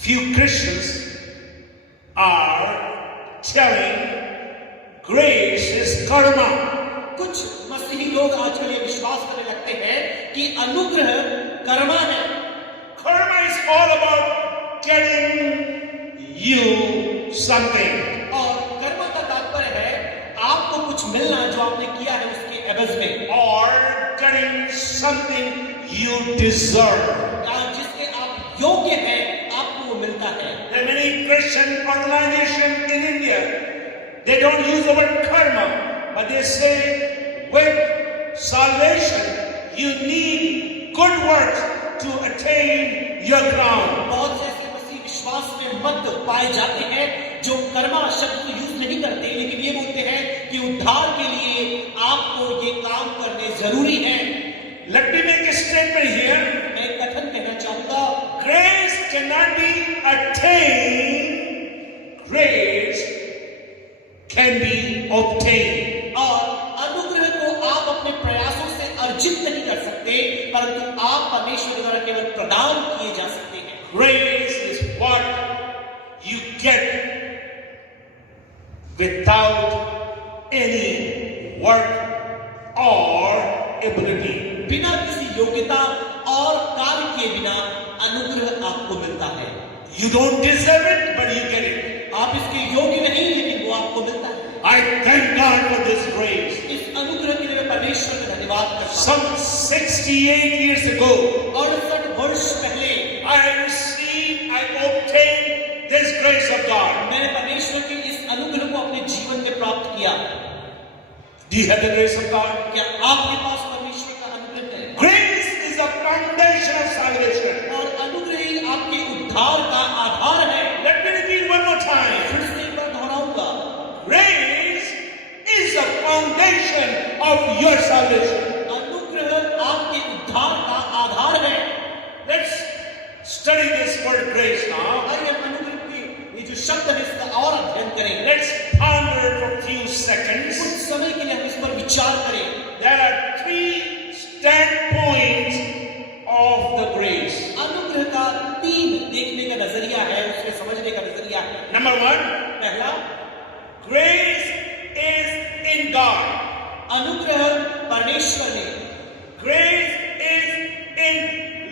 Few Christians are telling grace is karma. कुछ मसीही लोग आजकल ये विश्वास करने लगते हैं कि अनुग्रह कर्मा है। Karma is all about getting you something. और कर्म का तात्पर्य है आपको कुछ मिलना जो आपने किया है उसके एवज में, Or getting something you deserve. या जिसके आप योग्य हैं आपको वो मिलता है। There are many Christian organizations in India. They don't use the word karma, but they say with salvation you need good works to attain your ground. बहुत से ऐसे मसीह विश्वास में मत पाए जाते हैं जो कर्मा शब्द को यूज नहीं करते, लेकिन ये बोलते हैं कि उद्धार के लिए आपको ये काम करने जरूरी है। Let me make a statement here. मैं एक कथन कहना चाहूंगा, Grace cannot be attained. Grace can be obtained. और अनुग्रह को आप अपने प्रयासों से अर्जित नहीं कर सकते, परंतु आप परमेश्वर द्वारा केवल प्रदान किए जा सकते हैं। Grace is what you get without any work or ability. बिना किसी योग्यता और कार्य के बिना अनुग्रह आपको मिलता है। You don't deserve it, but you get it. आप इसके योग्य नहीं, लेकिन वो आपको मिलता है। I thank God for this grace. इस अनुग्रह के लिए मैं परमेश्वर का धन्यवाद करता हूँ। Some 68 years ago, 68 वर्ष पहले I obtained this grace of God. मैंने परमेश्वर के इस अनुग्रह को अपने जीवन में प्राप्त किया। Do you have the grace of God? क्या आपके पास परमेश्वर का अनुग्रह है? Grace is the foundation of salvation. और अनुग्रह ही आपके उद्धार का आधार है। Let me repeat one more time. फिर से एक बार दोहराऊंगा, Grace is the foundation of your salvation. अनुग्रह आपके उद्धार का आधार है। Let's study this word grace now. आइए हम अनुग्रह के ये जो शब्द है इसका और अध्ययन करें। Let's ponder for a few seconds. कुछ समय के लिए हम इस पर विचार करें। There are 3 standpoints of the grace. अनुग्रह का 3 देखने का नजरिया है, उसके समझने का नजरिया है। Number 1, पहला, grace is in God. अनुग्रह परमेश्वर में, Grace is in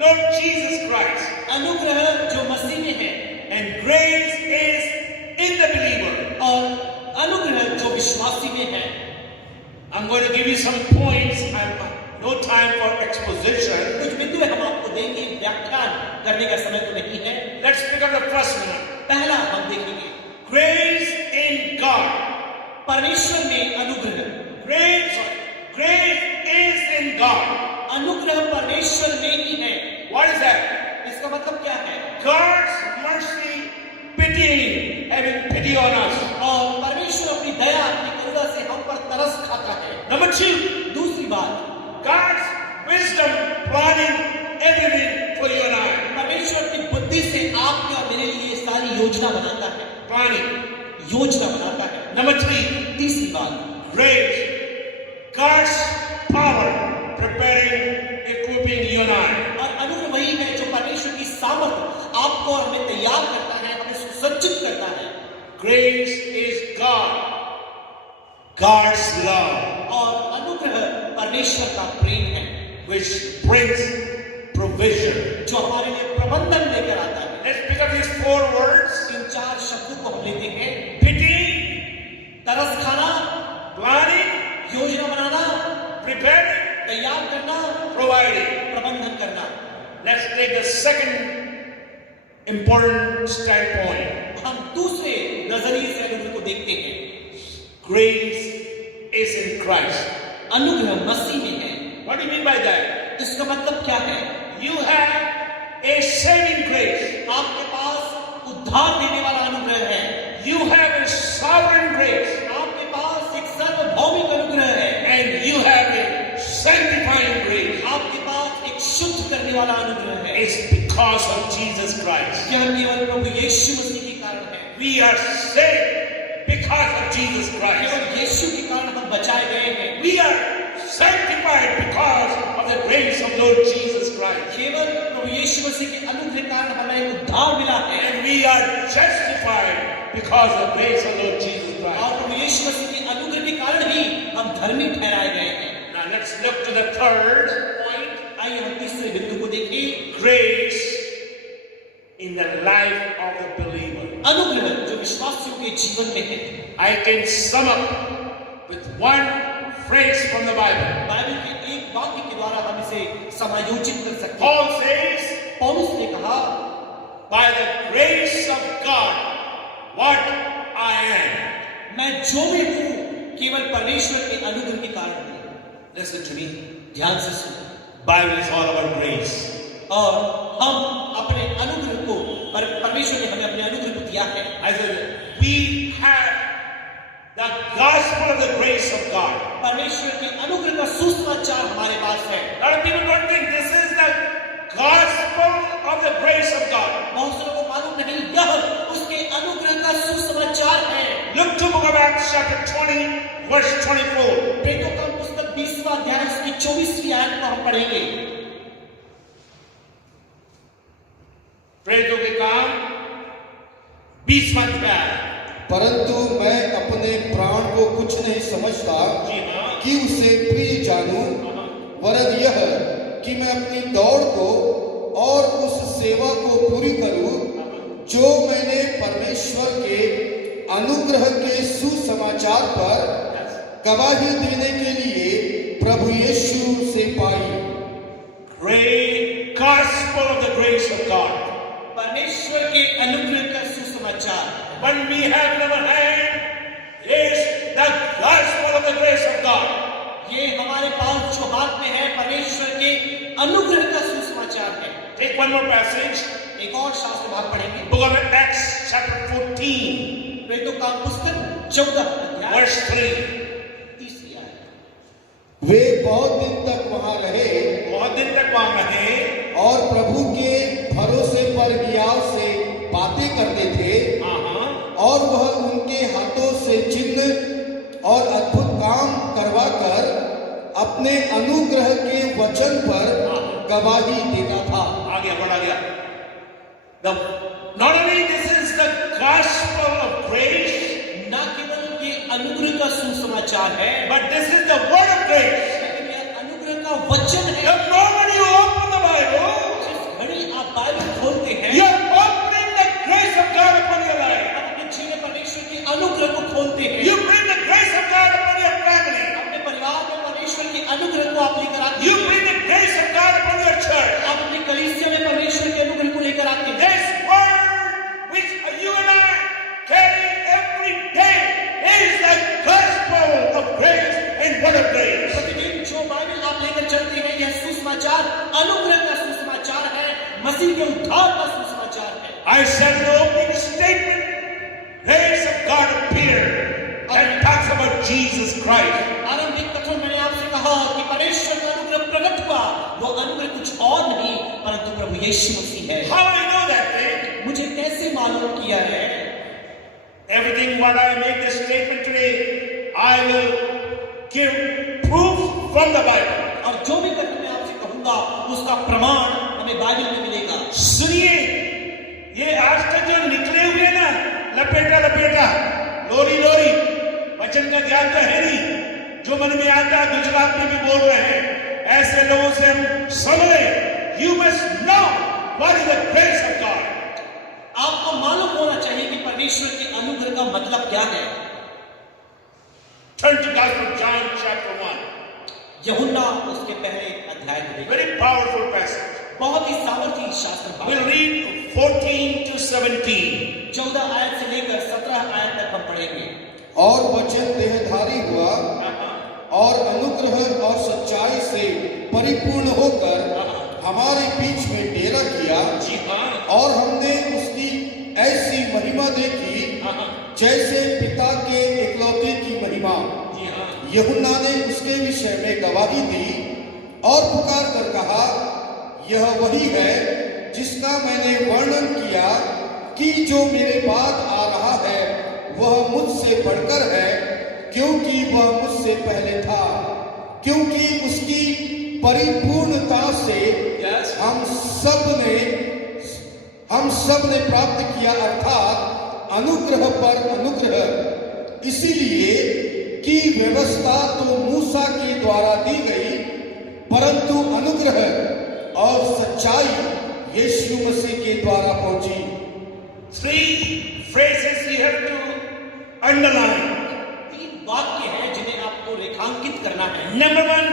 Lord Jesus Christ. अनुग्रह जो मसीह में है, And grace is in the believer. और अनुग्रह जो विश्वासी में है। I'm going to give you some points. No time for exposition. कुछ बिंदु हम आपको देंगे, व्याख्यान करने का समय तो नहीं है। Let's pick up the first one. पहला हम देखेंगे Grace in God. परमेश्वर में अनुग्रह। Grace is in God. अनुग्रह परमेश्वर में ही है। What is that? इसका मतलब क्या है? God's mercy, pitying, having pity on us. और परमेश्वर अपनी दया, अपनी करुणा से हम पर तरस खाता है। Number 2, दूसरी बात, God's wisdom, planning everything for you and I. परमेश्वर की बुद्धि से आपके और मेरे लिए सारी योजना बनाता है। Planning. योजना बनाता है। Number 3, तीसरी बात, grace. God's power, preparing, equipping you and I. और अनुग्रह वही है जो परमेश्वर की सामर्थ आपको और हमें तैयार करता है, हमें सुसज्जित करता है। Grace is God. God's love, और अनुग्रह परमेश्वर का प्रेम है, which brings provision. जो हमारे लिए प्रबंधन लेकर आता है। Let's pick up these 4 words. इन 4 शब्दों को हम लेते हैं। Pity, तरस खाना, planning, योजना बनाना, preparing, तैयार करना, providing. प्रबंधन करना। Let's take the second important standpoint. हम दूसरे नजरिए से अनुग्रह को देखते हैं। Grace is in Christ. अनुग्रह मसीह में है। What do you mean by that? इसका मतलब क्या है? You have a saving grace. आपके पास उद्धार देने वाला अनुग्रह है। You have a sovereign grace. आपके पास एक सार्वभौमिक अनुग्रह है। And you have a sanctifying grace. आपके पास एक शुद्ध करने वाला अनुग्रह है। It's because of Jesus Christ. यह केवल प्रभु यीशु मसीह के कारण है। We are saved because of Jesus Christ. केवल यीशु के कारण हम बचाए गए हैं। We are sanctified because of the grace of Lord Jesus Christ. केवल प्रभु यीशु मसीह के अनुग्रह के कारण हमें उद्धार मिला है And we are justified because of grace of Lord Jesus और Christ. प्रभु यीशु मसीह के अनुग्रह के कारण ही हम धर्मी ठहराए गए हैं। Now let's look to the third point. आइए हम तीसरे बिंदु को देखें, Grace in the life of the believer. अनुग्रह जो विश्वासियों के जीवन में है। I can sum up with one phrase from the Bible. Bible के एक वाक्य के द्वारा हम इसे समायोजित कर सकते हैं। Paul says, पौलुस ने कहा, by the grace of God, what I am. मैं जो भी हूँ केवल परमेश्वर के अनुग्रह के कारण हूँ। Listen to me. ध्यान से सुनो। Bible is all about grace. और हम अपने अनुग्रह को परमेश्वर ने हमें अपने अनुग्रह को दिया है। I said, we have the gospel of the grace of God. परमेश्वर के अनुग्रह का सुसमाचार हमारे पास है। A lot of people don't think this is the gospel of the grace of God. बहुत से लोगों को मालूम नहीं यह उसके अनुग्रह का सुसमाचार है। Look to book of Acts chapter 20 verse 24. प्रेरितों का पुस्तक 20वां अध्याय उसकी 24वीं आयत को हम पढ़ेंगे। प्रेरितों के काम 20वां अध्याय। परंतु मैं अपने प्राण को कुछ नहीं समझता जी हाँ। कि उसे प्रिय जानूं, वरन यह कि मैं अपनी दौड़ को और उस सेवा को पूरी करूं जो मैंने परमेश्वर के अनुग्रह के सुसमाचार पर गवाही देने के लिए प्रभु यीशु से पाई। Great gospel of the grace of God. परमेश्वर के अनुग्रह का सुसमाचार। When we have in our hand is the gospel of the grace of God. ये हमारे पास जो हाथ में है परमेश्वर के अनुग्रह का सुसमाचार है। Take one more passage. एक और शास्त्र भाग पढ़ेंगे। Book of Acts chapter 14 प्रेरितों का पुस्तक 14 अध्याय verse 3. तीसरी आयत। वे बहुत दिन तक वहां रहे बहुत दिन तक वहां रहे और प्रभु के भरोसे पर हियाव से बातें करते थे और वह उनके हाथों से चिन्ह और अद्भुत काम करवाकर अपने अनुग्रह के वचन पर गवाही देता था। आगे बढ़ा गया। Not only this is the gospel of grace, न केवल ये अनुग्रह का सुसमाचार है, but this is the word of grace. लेकिन यह अनुग्रह का वचन है। The moment you open the Bible, जिस घड़ी आप बाइबल खोलते हैं, you are opening the grace of God upon your life. आप अपने जीवन में परमेश्वर के अनुग्रह को खोलते हैं। You bring the grace of God upon your family. अपने परिवार में परमेश्वर के अनुग्रह को आप लेकर आते You हैं। bring the grace of God upon your church. आप अपनी कलीसिया में परमेश्वर के अनुग्रह को लेकर आते हैं। This word which you and I carry every day is the gospel of grace and word of grace. प्रतिदिन जो बाइबल आप लेकर चलते हैं यह सुसमाचार अनुग्रह का सुसमाचार है, मसीह के उद्धार का सुसमाचार है। I said in the opening statement, grace of God appeared. That talks about Jesus Christ. आरंभिक कथन मैंने आपसे कहा कि परमेश्वर का अनुग्रह प्रकट हुआ। वो अनुग्रह कुछ और नहीं परंतु प्रभु यीशु मसीह है। How I know that thing? मुझे कैसे मालूम किया है? Everything what I make this statement today, I will give proof from the Bible. और जो भी कथन मैं आपसे कहूंगा उसका प्रमाण हमें बाइबल में मिलेगा। सुनिए, ये आज तक जो निकले हुए ना लपेटा लपेटा लोरी लोरी वचन का ज्ञान तो है नहीं, जो मन में आता है गुजरात में भी बोल रहे हैं, ऐसे लोगों से हम समझे। You must know what is the grace of God. आपको मालूम होना चाहिए कि परमेश्वर के अनुग्रह का मतलब क्या है। Turn to Gospel of John chapter 1. यूहन्ना उसके पहले अध्याय को देखिए। Very powerful passage. बहुत ही सामर्थी शास्त्र भाग। We'll read 14 to 17. 14 आयत से लेकर 17 आयत तक हम पढ़ेंगे। और वचन देहधारी हुआ और अनुग्रह और सच्चाई से परिपूर्ण होकर हमारे बीच में डेरा किया। जी हाँ। और हमने उसकी ऐसी महिमा देखी जैसे पिता के एकलौते की महिमा। जी हाँ। यूहन्ना ने उसके विषय में गवाही दी और पुकार कर कहा, यह वही है जिसका मैंने वर्णन किया कि जो मेरे बाद आ रहा है वह मुझसे बढ़कर है, क्योंकि वह मुझसे पहले था। क्योंकि उसकी परिपूर्णता से हम सब ने प्राप्त किया, अर्थात अनुग्रह पर अनुग्रह। इसीलिए कि व्यवस्था तो मूसा के द्वारा दी गई, परंतु अनुग्रह और सच्चाई यीशु मसीह के द्वारा पहुंची। 3 phrases you have to underline. 3 वाक्य हैं जिन्हें आपको रेखांकित करना है। Number 1,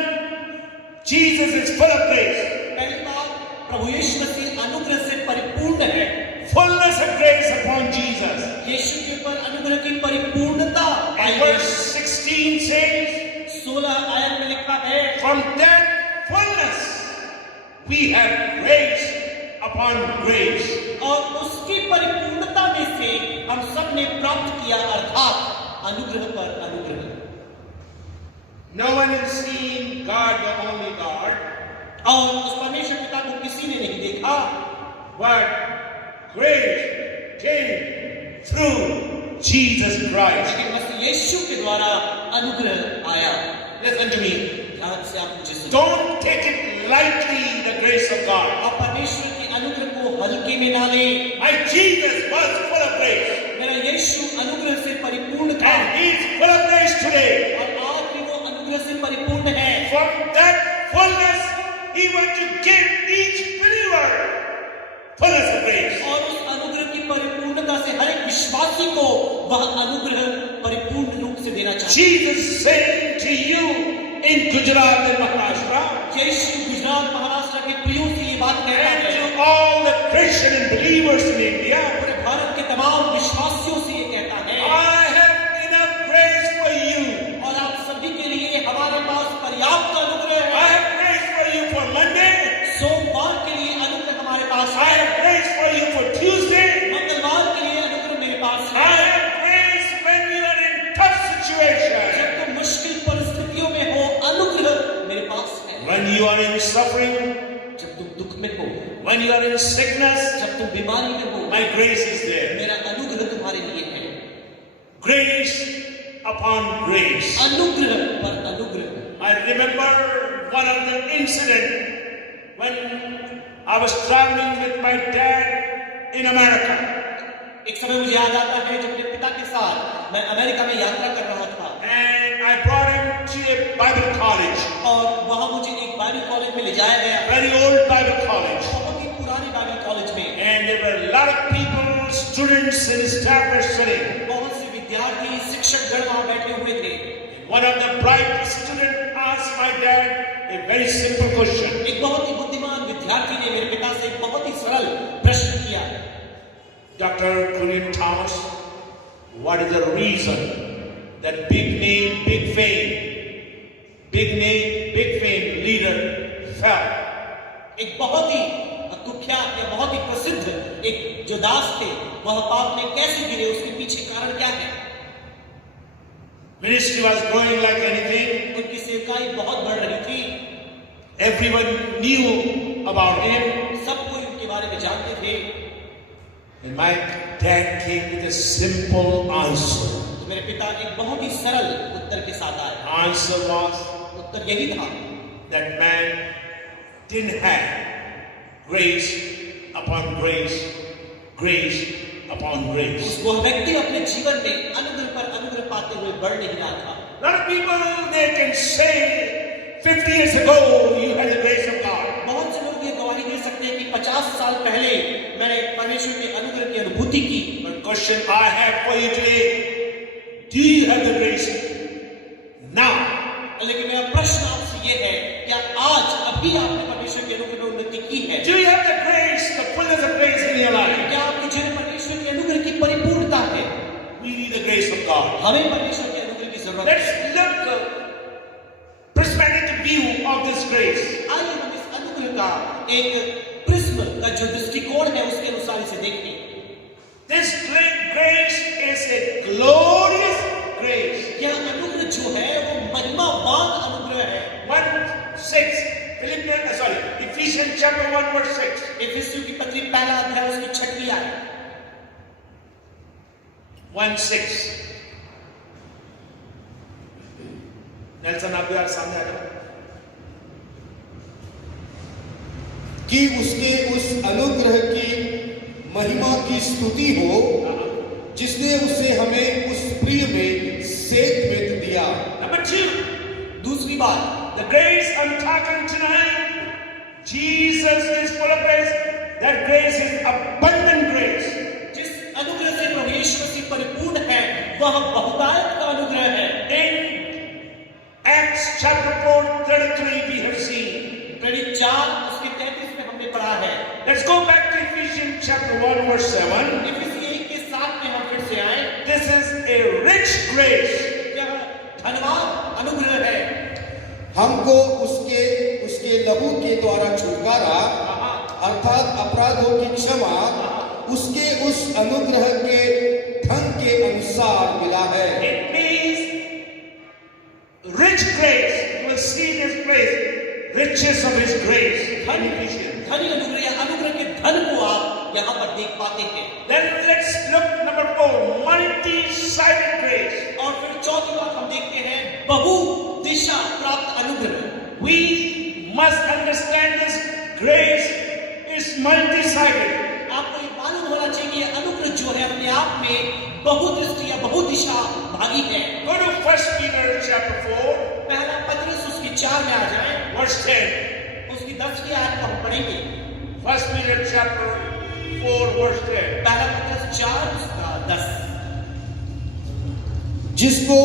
Jesus is full of grace. पहली बात, प्रभु यीशु मसीह अनुग्रह से परिपूर्ण है। Fullness of grace upon Jesus. यीशु के ऊपर अनुग्रह की परिपूर्णता। And verse 16 says, 16 आयत में लिखा है, from that fullness we have grace upon grace. और उसकी परिपूर्णता में से हम सब ने प्राप्त किया, अर्थात अनुग्रह पर अनुग्रह। No one has seen God, the only God. और उस परमेश्वर पिता को किसी ने नहीं देखा, But grace came through Jesus Christ. लेकिन मसीह यीशु के द्वारा अनुग्रह आया। Listen to me. ध्यान से आप मुझे सुनिए। Don't take it lightly, the grace of God. आप परमेश्वर के अनुग्रह को हल्के में ना लें। My Jesus was full of grace. मेरा यीशु अनुग्रह से परिपूर्ण था, And he is full of grace today. और आज भी वो अनुग्रह से परिपूर्ण है। From that fullness, he wants to give each believer fullness of grace. और उस अनुग्रह की परिपूर्णता से हर एक विश्वासी को वह अनुग्रह परिपूर्ण रूप से देना चाहिए। Jesus saying to you in Gujarat and Maharashtra, यीशु गुजरात महाराष्ट्र के प्रियों से ये बात कह रहा and है, to all the Christian and believers in India, पूरे भारत के तमाम विश्वासियों से ये कहता है, I have enough grace for you. और आप सभी के लिए हमारे पास पर्याप्त अनुग्रह I है। have grace for you for Monday. सोमवार के लिए अनुग्रह हमारे पास I है, have grace for you for Tuesday. मंगलवार के लिए अनुग्रह मेरे पास I है। have grace when you are in tough situation. जब तुम मुश्किल परिस्थितियों में हो, अनुग्रह मेरे पास है। When you are in suffering, जब तुम दुख में हो, when you are in sickness, जब तुम बीमारी में हो, my grace is there. मेरा अनुग्रह तुम्हारे लिए है। Grace upon grace. अनुग्रह पर अनुग्रह। I remember one of the incident when I was traveling with my dad in America. एक समय मुझे याद आता है जब अपने पिता के साथ मैं अमेरिका में यात्रा कर रहा था, And I brought him to a Bible college, और वहां मुझे एक बाइबल कॉलेज में ले जाया गया, very old Bible college. बहुत ही पुरानी बाइबल कॉलेज में। And there were a lot of people, students and staff were sitting. बहुत से विद्यार्थी, शिक्षक गण वहां बैठे हुए थे। One of the bright students asked my dad a very simple question. एक बहुत ही बुद्धिमान विद्यार्थी ने मेरे पिता से एक बहुत ही सरल प्रश्न किया, Dr. Julian Thomas, what is the reason that big name, big fame leader fell? एक बहुत ही कुख्यात या बहुत ही प्रसिद्ध एक जो दास थे, वह पाप में कैसे गिरे, उसके पीछे कारण क्या है? Ministry was growing like anything. उनकी सेवकाई बहुत बढ़ रही थी, Everyone knew about him. सब कोई उनके बारे में जानते थे। And my dad came with a simple answer. तो मेरे पिता एक बहुत ही सरल उत्तर के साथ आए। Answer was उत्तर यही था, that man didn't have grace upon grace, grace upon grace. वह व्यक्ति अपने जीवन में अनुग्रह पर अनुग्रह पाते हुए बढ़ नहीं रहा था। A lot of people, they can say 50 years ago you had the grace of God. बहुत से लोग ये गवाही दे सकते हैं कि 50 साल पहले मैंने परमेश्वर के अनुग्रह की अनुभूति की। But question I have for you today, do you have the grace now? लेकिन मेरा प्रश्न आपसे ये है, क्या आज अभी आपने परमेश्वर के अनुग्रह में उन्नति की है? Do you have the grace, the fullness of grace in your life? क्या आपके जीवन में परमेश्वर के अनुग्रह की परिपूर्णता है? We need the grace of God. हमें परमेश्वर के अनुग्रह की जरूरत Let's है। look the prismatic view of this grace. आइए हम इस अनुग्रह का एक प्रिज्म का जो दृष्टिकोण है उसके अनुसार इसे देखें। This great grace is a glorious grace. यह अनुग्रह जो है वो महिमावान अनुग्रह है। 1:6, Ephesians chapter 1 verse 6. इफिसियों की पत्री पहला अध्याय उसकी 6वीं आयत। 1:6. नेल्सन आप यार सामने आ जाओ। कि उसके उस अनुग्रह की महिमा की स्तुति हो जिसने उसे हमें उस प्रिय में सेतवेत दिया। Number 2, दूसरी बात, the grace I'm talking tonight, Jesus is full of grace. That grace is abundant grace. जिस अनुग्रह से प्रभु यीशु मसीह परिपूर्ण है वह बहुतायत का अनुग्रह है। In Acts chapter 4:33 we have seen. प्रेरित 4 उसके 33 में हमने पढ़ा है। Let's go back to Ephesians chapter 1 verse 7. इफिसी 1 के 7 में हम फिर से आए। This is a rich grace. यह धनवान अनुग्रह है। हमको उसके लहू के द्वारा छुटकारा अर्थात अपराधों की क्षमा उसके उस अनुग्रह के धन के अनुसार मिला है। It means rich grace. You will see this grace, riches of His grace. धनी अनुग्रह या अनुग्रह के धन को आप यहाँ पर देख पाते हैं। Then let's look number 4, multi-sided grace. और फिर चौथी बात हम देखते हैं बहु दिशा प्राप्त अनुग्रह। We must understand this grace is multi-sided. आपको ये मालूम होना चाहिए कि अनुग्रह जो है अपने आप में बहुदृष्टि या बहुदिशा भागी है। Go to 1 Peter chapter 4, पहला पत्रस उसकी 4 में आ जाए, verse 10. उसकी 10वीं आयत को हम पढ़ेंगे। 1 Peter chapter 4, verse 10. पहला पत्रस 4 उसका 10। जिसको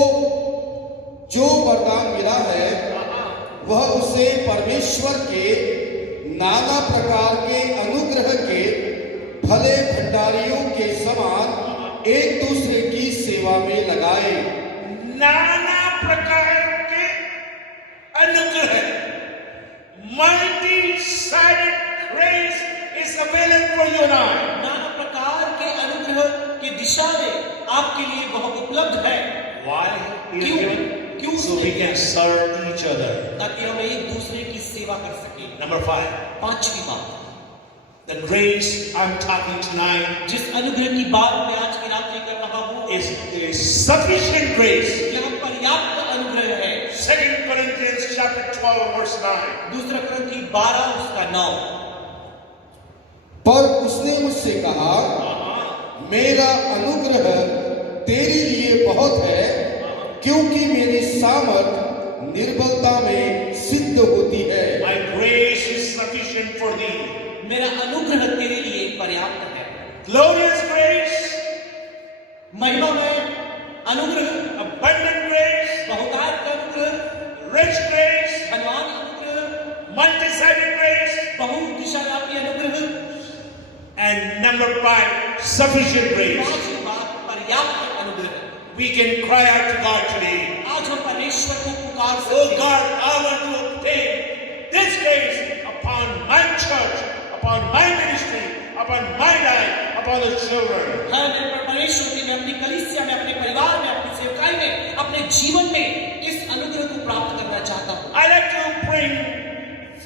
जो वरदान मिला है वह उसे परमेश्वर के नाना प्रकार के अनुग्रह के भले भंडारियों के समान एक दूसरे की सेवा में लगाए। नाना प्रकार के अनुग्रह, multi-sided grace is available for you and I. नाना प्रकार के अनुग्रह की दिशा में आपके लिए बहुत उपलब्ध है। Why? क्यों? So we can serve each other. ताकि हम एक दूसरे की सेवा कर सकें। Number 5. 5वीं बात, The grace I'm talking tonight जिस अनुग्रह की बात मैं आज की रात्रि कर रहा हूँ is a sufficient grace. यह पर्याप्त अनुग्रह है। 2 Corinthians chapter 12 verse 9. 2 कुरिन्थी 12 उसका 9। पर उसने मुझसे कहा मेरा अनुग्रह तेरे लिए बहुत है क्योंकि मेरी सामर्थ निर्बलता में सिद्ध होती है। My grace is sufficient for thee. मेरा अनुग्रह तेरे लिए पर्याप्त है। Glorious grace, महिमामय अनुग्रह, abundant grace, बहुतायत का अनुग्रह, rich grace, धनवान अनुग्रह, multi-sided grace, बहुदिशाव्यापी अनुग्रह, and number 5, sufficient grace. 5वीं बात, पर्याप्त अनुग्रह। We can cry out to God today. आज हम परमेश्वर को पुकार Oh सकते हैं। God, I want to obtain this grace upon my church, upon my ministry, upon my life, upon the children. है मैं परमेश्वर की मैं अपनी कलीसिया में, अपने परिवार में, अपनी सेवकाई में, अपने जीवन में इस अनुग्रह को प्राप्त करना चाहता हूँ। I like to bring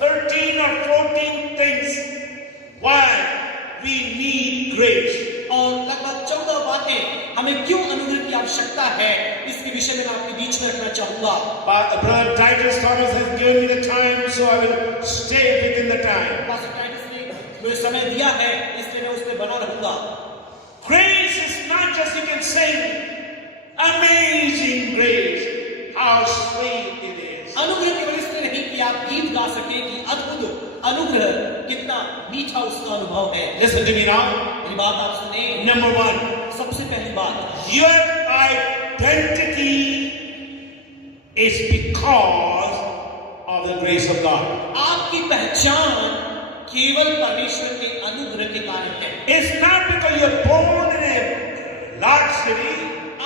13 or 14 things why we need grace. और लगभग 14 बातें हमें क्यों अनुग्रह की आवश्यकता है इसके विषय में मैं आपके बीच में रखना चाहूंगा। Brother Titus Thomas has given me the time, so I will stay within the time. Pastor Titus ने मुझे समय दिया है इसलिए मैं उस पर बना रहूंगा। Grace is not just you can sing amazing grace, how sweet it is. अनुग्रह केवल इसलिए नहीं कि आप गीत गा सके कि अद्भुत अनुग्रह कितना मीठा उसका अनुभव है। Listen to me now. मेरी बात आप सुने। Number 1, सबसे पहली बात, your identity is because of the grace of God. आपकी पहचान केवल परमेश्वर के अनुग्रह के कारण है। It's not because you're born in a large city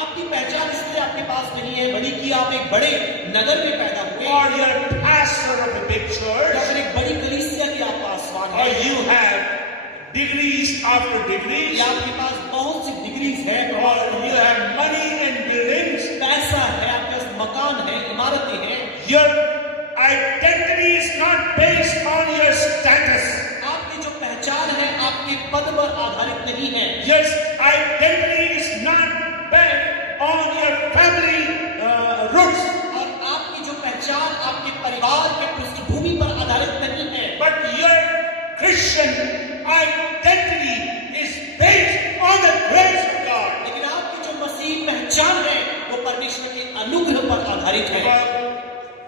आपकी पहचान इसलिए आपके पास नहीं है बड़ी कि आप एक बड़े नगर में पैदा हुए or you're a pastor of a big या church फिर एक बड़ी कलीसिया की आप पासवान or है you have degrees after degrees या आपके पास बहुत सी डिग्रीज है or you have money and buildings. पैसा है, आपके पास मकान है, इमारतें हैं। Your identity is not based on your status. आपकी जो पहचान है आपके पद पर आधारित नहीं है। Your identity is not based on your family roots. और आपकी जो पहचान आपके परिवार के पृष्ठभूमि पर आधारित नहीं है। But your Christian identity is based on the grace of God. लेकिन आपकी जो मसीह पहचान है वो परमेश्वर के अनुग्रह पर आधारित है।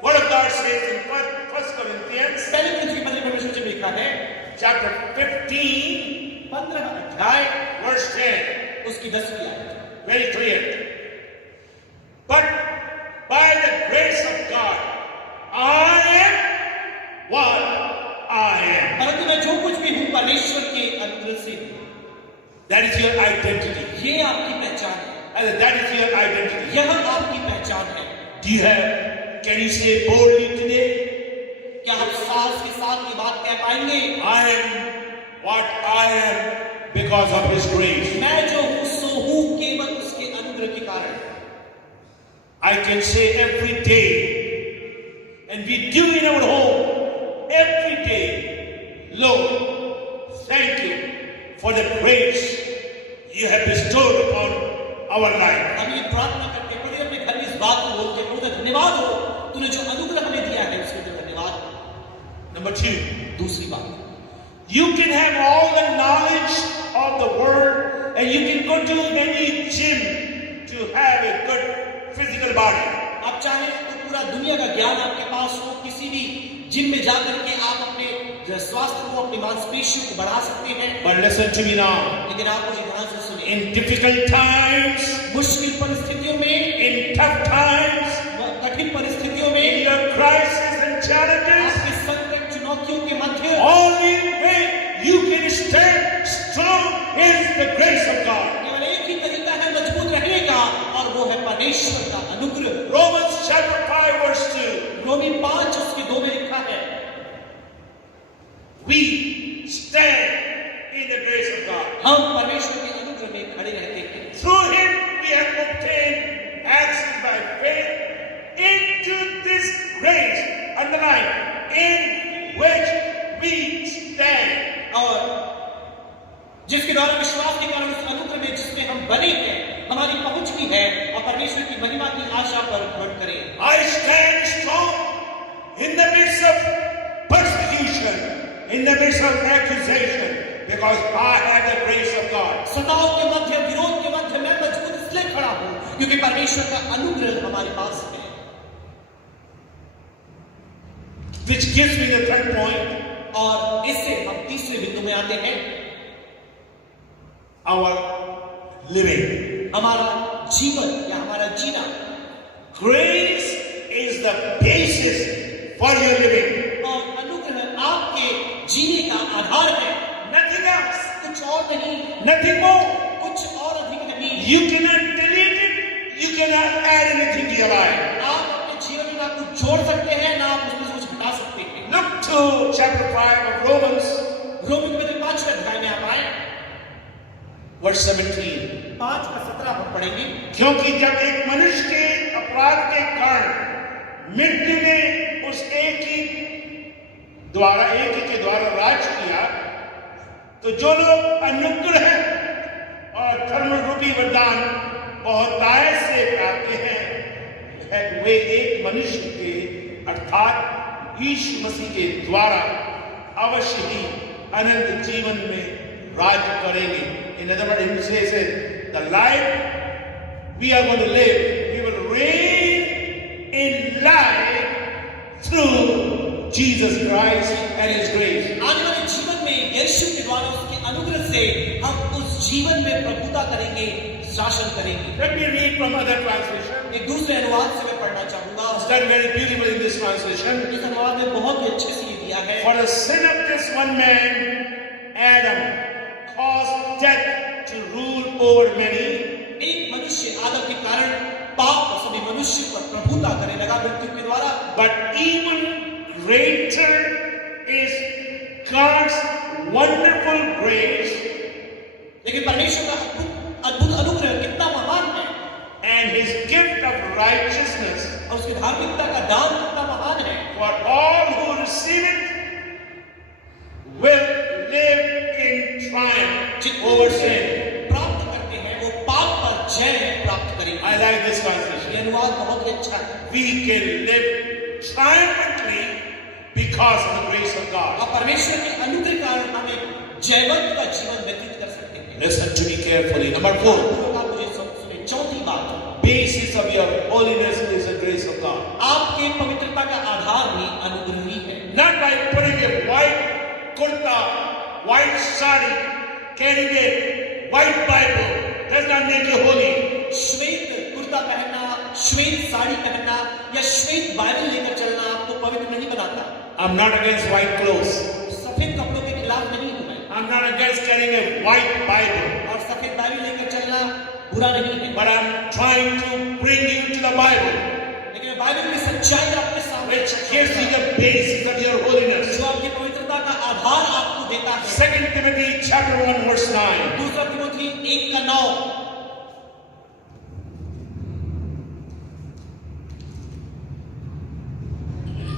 Word of God says in 1 Corinthians पहले कुरिन्थियों के पत्र में लिखा है chapter 15 अध्याय verse 10, उसकी 10वीं आयत, very clear. But by the grace of God, I am what I am. परंतु मैं जो कुछ भी हूँ परमेश्वर के अनुग्रह से हूँ। That is your identity. ये आपकी पहचान है। And that is your identity. यह आपकी पहचान है। Do you have? Can you say boldly today? क्या आप साहस के साथ ये बात कह पाएंगे? I am what I am because of His grace. मैं जो हूँ सो हूँ केवल उसके अनुग्रह के कारण। I can say every day, and we do in our home every day, Lord, thank you for the grace you have bestowed upon our life. हम ये प्रार्थना करते हैं, अपने घर में इस बात को बोलते हैं, प्रभु धन्यवाद हो, तूने जो अनुग्रह हमें दिया है उसके लिए धन्यवाद। Number 2, दूसरी बात, you can have all the knowledge of the world, and you can go to any gym to have a good physical body. आप चाहे तो पूरा दुनिया का ज्ञान आपके पास हो, किसी भी जिम में जाकर के आप अपने स्वास्थ्य को, अपनी मांसपेशियों को बढ़ा सकते हैं। But listen to me now. लेकिन आप मुझे ध्यान से सुनिए। In difficult times, मुश्किल परिस्थितियों में, in tough times, कठिन परिस्थितियों में, in your crisis and challenges, आपके संकट चुनौतियों के मध्य, only way you can stand strong is the grace of God. केवल एक ही तरीका है मजबूत रहने का, और वो है परमेश्वर का अनुग्रह। Romans chapter 5 verse 2. रोमी 5 उसके 2 में लिखा है, We stand in the grace of God. हम परमेश्वर के अनुग्रह में खड़े रहते हैं। Through Him we have obtained access by faith into this grace, underline, in which we stand. और जिसके द्वारा विश्वास के कारण उस अनुग्रह में जिसमें हम बने हैं, हमारी पहुंच की है, और परमेश्वर की महिमा की आशा पर दृढ़ करें। I stand strong in the midst of persecution, in the midst of accusation, because I have the grace of God. सताव के मध्य, विरोध के मध्य मैं मजबूत इसलिए खड़ा हूं क्योंकि परमेश्वर का अनुग्रह हमारे पास है। Which gives me the third point. और इससे हम तीसरे बिंदु में आते हैं, our living. हमारा जीवन या हमारा जीना। Grace is the basis for your living. और अनुग्रह आपके जीने का आधार है, Nothing else. कुछ और नहीं, Nothing more. कुछ और अधिक नहीं। You cannot delete it. You cannot add anything to your life. आप अपने जीवन में ना कुछ जोड़ सकते हैं, ना आप उसमें से कुछ हटा सकते हैं। Look to chapter 5 of Romans, रोमी के 5वें अध्याय में आप आए, verse 17. 5 का 17 हम पढ़ेंगे। क्योंकि जब एक मनुष्य के अपराध के कारण मृत्यु ने उस एक ही के द्वारा राज किया, तो जो लोग अनुग्रह और धर्म रूपी वरदान बहुतायत से पाते हैं, वे एक मनुष्य के अर्थात यीशु मसीह के द्वारा अवश्य ही अनंत जीवन में राज करेंगे। In other words, it says the life we are going to live, we will reign in life through Jesus Christ and His grace. आने वाले जीवन में यीशु के द्वारा उसके अनुग्रह से हम उस जीवन में प्रभुता करेंगे, शासन करेंगे। Let me read from other translation. एक दूसरे अनुवाद से मैं पढ़ना चाहूंगा। It's done very beautifully in this translation. इस अनुवाद में बहुत ही अच्छे से ये दिया है। For the sin of this one man, Adam, caused death to rule over many. एक मनुष्य आदम के कारण पाप सभी मनुष्य पर प्रभुता करने लगा मृत्यु के द्वारा। But even greater is God's wonderful grace. लेकिन परमेश्वर का अद्भुत अनुग्रह कितना महान है, and His gift of righteousness, और उसकी धार्मिकता का दान कितना महान है। for all who receive it will live in triumph over sin. प्राप्त करते हैं वो पाप पर जय प्राप्त करेंगे। I like this translation. ये अनुवाद बहुत ही अच्छा है। We can live triumphantly because of the grace of God. और परमेश्वर के अनुग्रह के कारण हम एक जयवंत का जीवन व्यतीत कर सकते हैं। Listen to me carefully. Number 4. आप मुझे सुने। चौथी बात, Basis of your holiness is the grace of God. आपके पवित्रता का आधार भी अनुग्रह ही है। Not by putting a white kurta, white sari, carrying a white Bible does not make you holy. श्वेत कुर्ता पहनना, श्वेत साड़ी पहनना या श्वेत बाइबल लेकर चलना आपको पवित्र नहीं बनाता। I'm not against white clothes. सफेद कपड़ों के खिलाफ नहीं हूं मैं। I'm not against carrying a white Bible. और सफेद बाइबल लेकर चलना बुरा नहीं है। But I'm trying to bring you to the Bible, लेकिन बाइबल की सच्चाई आपके सामने which gives you the basis of your holiness. जो आपकी पवित्रता का आधार आपको देता है। 2 Timothy chapter 1 verse 9. दूसरा तिमोथी 1:9।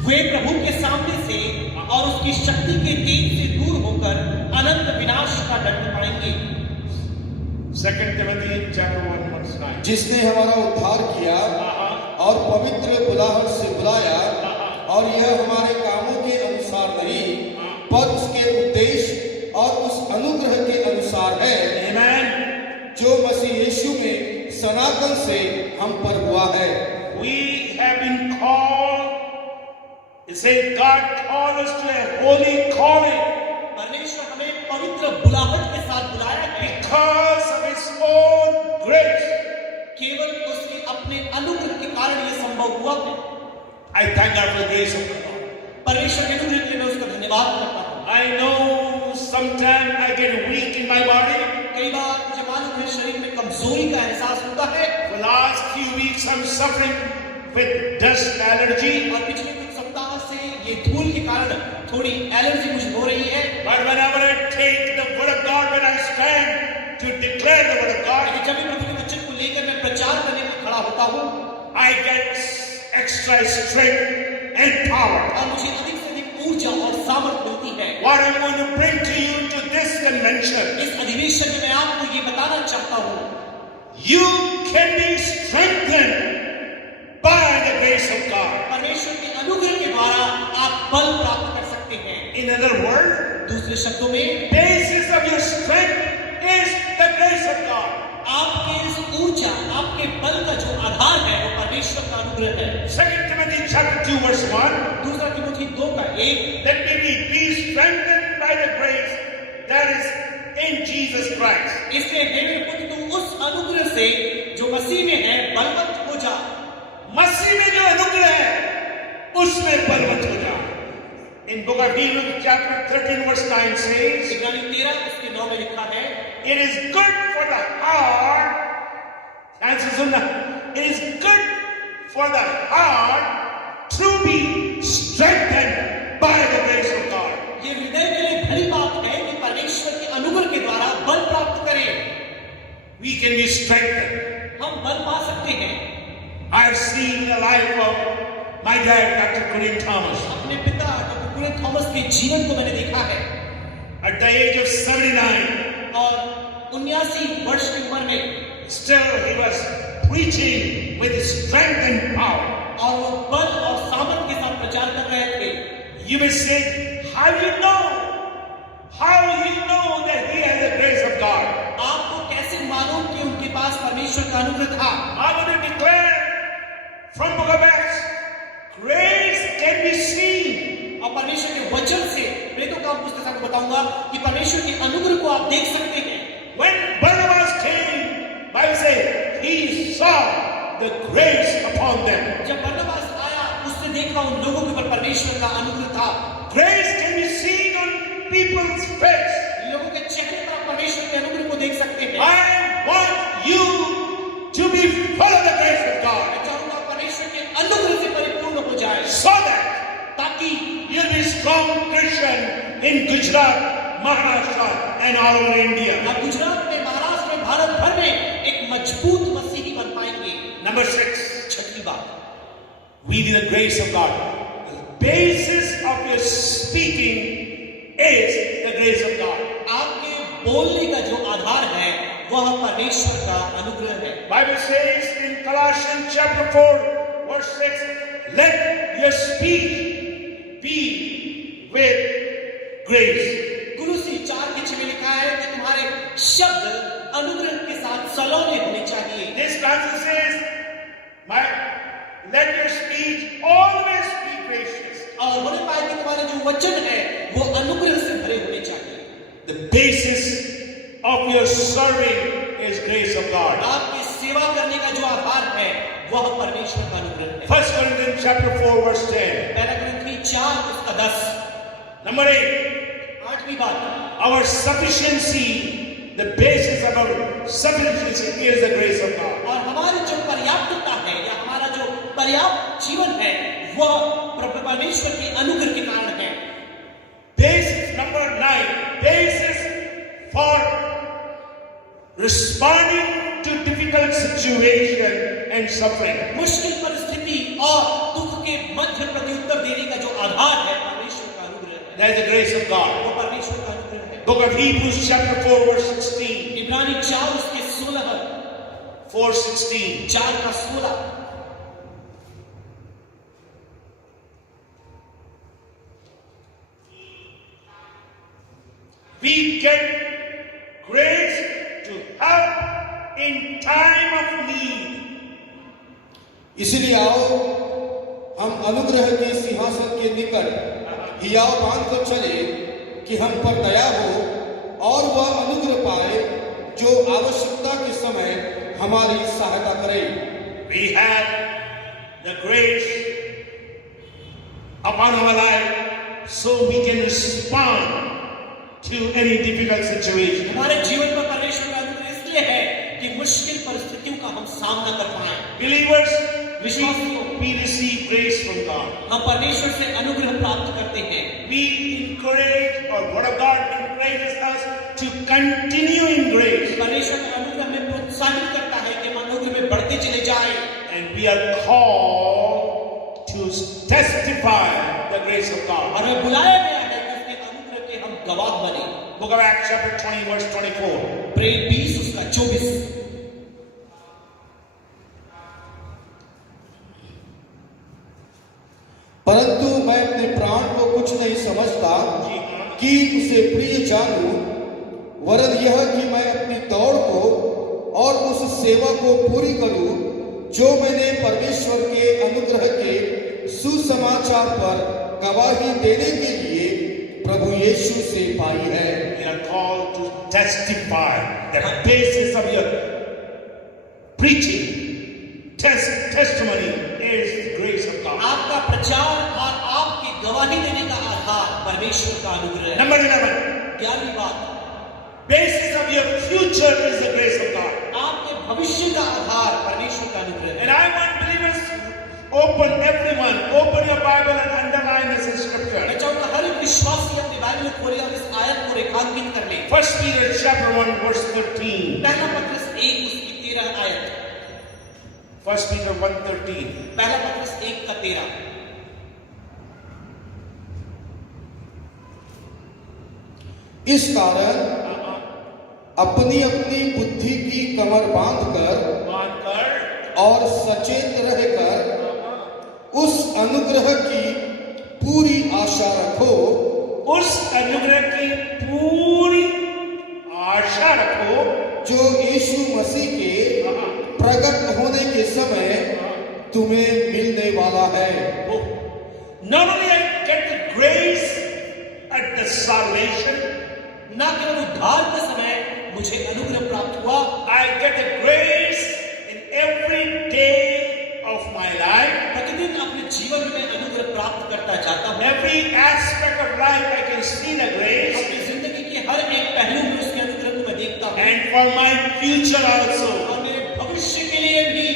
वे प्रभु के सामने से और उसकी शक्ति के तेज से दूर होकर अनंत विनाश का दंड पाएंगे। 2 Timothy chapter 1 verse 9. जिसने हमारा उद्धार किया और पवित्र बुलाहट से बुलाया, और यह हमारे कामों के अनुसार नहीं पर उसके उद्देश्य और उस अनुग्रह के अनुसार है, Amen. जो मसीह यीशु में सनातन से हम पर हुआ है। We have been called. It says God called us to a holy calling परमेश्वर हमें पवित्र बुलाहट के साथ बुलाया है because of His own grace. केवल उसके अपने अनुग्रह के कारण यह संभव हुआ है। I thank God for the grace of God. परमेश्वर के अनुग्रह के लिए मैं उसका धन्यवाद करता हूँ। I know sometimes I get weak in my body. कई बार मुझे मालूम है शरीर में कमजोरी का एहसास होता है। For the last few weeks I'm suffering with dust allergy. और पिछले कुछ सप्ताह से ये धूल के कारण थोड़ी एलर्जी मुझे हो रही है। But whenever I take the word of God, when I stand to declare the word of God, लेकिन जब भी प्रभु के वचन को लेकर मैं प्रचार करने में खड़ा होता हूँ, I get extra strength and power. और मुझे अधिक से अधिक ऊर्जा और सामर्थ मिलती है। What I'm going to bring to you to this convention, इस अधिवेशन में मैं आपको ये बताना चाहता हूँ, you can be strengthened by the grace of God. परमेश्वर के अनुग्रह के द्वारा आप बल प्राप्त कर सकते हैं। In other words, दूसरे शब्दों में basis of your strength is the grace of God. आपके इस ऊर्जा, आपके बल का जो आधार है वो परमेश्वर का अनुग्रह है। 2 Timothy chapter 2 verse 1. दूसरा Timothy 2:1, That we may be strengthened by the grace that is in Jesus Christ. इसलिए हे मेरे पुत्र तुम उस अनुग्रह से जो मसीह में है बलवंत हो जा। मसीह में जो अनुग्रह है उसमें बलवंत हो जा। In book of Hebrews chapter 13 verse 9 says, इब्रानी 13 उसके 9 में लिखा है, it is good for the heart, it is good for the heart to be strengthened by the grace of God. ये हृदय के लिए भली बात है कि परमेश्वर के अनुग्रह के द्वारा बल प्राप्त करें। We can be strengthened. हम बल पा सकते हैं। I have seen the life of my dad, Dr. Corrine Thomas. अपने पिता डॉक्टर कुरिन थॉमस के जीवन को मैंने देखा है। At the age of 79, और 79 वर्ष की उम्र में still he was preaching with strength and power. और वो बल और सामर्थ के साथ प्रचार कर रहे थे। You may say, how you know? How you know that he has the grace of God? आपको कैसे मालूम कि उनके पास परमेश्वर का अनुग्रह था? I want to declare from book of Acts, grace can be seen. और परमेश्वर के वचन से प्रेरितों का पुस्तक आपको बताऊंगा कि परमेश्वर के अनुग्रह को आप देख सकते हैं। When Barnabas came, Bible says he saw the grace upon them. जब बरनबास आया उसने देखा उन लोगों के ऊपर परमेश्वर का अनुग्रह था। Grace can be seen on people's face. लोगों के चेहरे पर आप परमेश्वर के अनुग्रह को देख सकते हैं। I want you to be full of the grace of God. मैं चाहूंगा परमेश्वर के अनुग्रह से परिपूर्ण हो जाए, So that ताकि you'll be strong Christian in Gujarat, Maharashtra and all over India. आप गुजरात में, महाराष्ट्र में, भारत भर में एक मजबूत मसीही बन पाएंगे। Number 6, छठी बात, we need the grace of God. The basis of your speaking is the grace of God. आपके बोलने का जो आधार है वह परमेश्वर का अनुग्रह है। Bible says in Colossians chapter 4 verse 6, let your speech be with grace. कुलुसी 4:6 में लिखा है कि तुम्हारे शब्द अनुग्रह के साथ सलोने होने चाहिए। This passage says, let your speech always be gracious. और होने पाए कि तुम्हारे जो वचन है वो अनुग्रह से भरे होने चाहिए। The basis of your serving is grace of God. आपके सेवा करने का जो आधार है वह परमेश्वर का अनुग्रह है। 1 Corinthians chapter 4 verse 10. पहला कुरिन्थी 4:10। Number 8. 8वीं बात, Our sufficiency, the basis of our sufficiency is the grace of God. और हमारी जो पर्याप्तता है या हमारा जो पर्याप्त जीवन है वह परमेश्वर के अनुग्रह के कारण है। Basis number 9, basis for responding to difficult situation and suffering. मुश्किल परिस्थिति और दुख के मध्य प्रत्युत्तर देने का जो आधार है परमेश्वर का अनुग्रह है। That is the grace of God. वो परमेश्वर का अनुग्रह है। Book of Hebrews chapter 4 verse 16. इब्रानी 4:16 4:16. 4:16। We get grace to help in time of need. इसलिए आओ हम अनुग्रह के सिंहासन के निकट हियाव बांध कर चले कि हम पर दया हो और वह अनुग्रह पाए जो आवश्यकता के समय हमारी सहायता करे। We have the grace upon our life so we can respond to any difficult situation. हमारे जीवन में परमेश्वर का अनुग्रह इसलिए है कि मुश्किल परिस्थितियों का हम सामना कर पाएं। Believers, विश्वासियों, we receive grace from God. हम परमेश्वर से अनुग्रह प्राप्त करते हैं। We encourage, or Word of God encourages us to continue in grace. परमेश्वर का अनुग्रह हमें प्रोत्साहित करता है कि हम अनुग्रह में बढ़ते चले जाएं। And we are called to testify the grace of God. और हमें बुलाया गया है कि उसके अनुग्रह के हम गवाह बने। Book of Acts chapter 20 verse 24. प्रेरित 20 उसका 24। परंतु मैं अपने प्राण को कुछ नहीं समझता कि उसे प्रिय जानूं, वरन यह कि मैं अपनी दौड़ को और उस सेवा को पूरी करूं जो मैंने परमेश्वर के अनुग्रह के सुसमाचार पर गवाही देने के लिए प्रभु यीशु से पाई है। We are called to testify. The basis of your preaching, testimony is the grace of God. आपका प्रचार और आपकी गवाही देने का आधार परमेश्वर का अनुग्रह है। Number 11. 11वीं बात, Basis of your future is the grace of God. आपके भविष्य का आधार परमेश्वर का अनुग्रह है। And I want believers, open your Bible and underline this in scripture. मैं चाहूंगा हर एक विश्वासी अपनी बाइबल खोले और इस आयत को रेखांकित कर ले। 1 Peter chapter 1 verse 13. पहला पत्रस 1 उसकी 13 आयत। 1 Peter 1:13. पहला पत्रस 1 का 13। इस कारण अपनी अपनी बुद्धि की कमर बांधकर और सचेत रहकर उस अनुग्रह की पूरी आशा रखो, उस अनुग्रह की पूरी आशा रखो जो यीशु मसीह के प्रकट होने के समय तुम्हें मिलने वाला है। Not only I get the grace at the salvation, ना केवल उद्धार के समय मुझे अनुग्रह प्राप्त हुआ, I get the grace in every day of my life. प्रतिदिन अपने जीवन में अनुग्रह प्राप्त करता जाता हूँ। Every aspect of life I can see the grace. अपनी जिंदगी के हर एक पहलू में उसके अनुग्रह को मैं देखता हूँ। And for my future also. और मेरे भविष्य के लिए भी।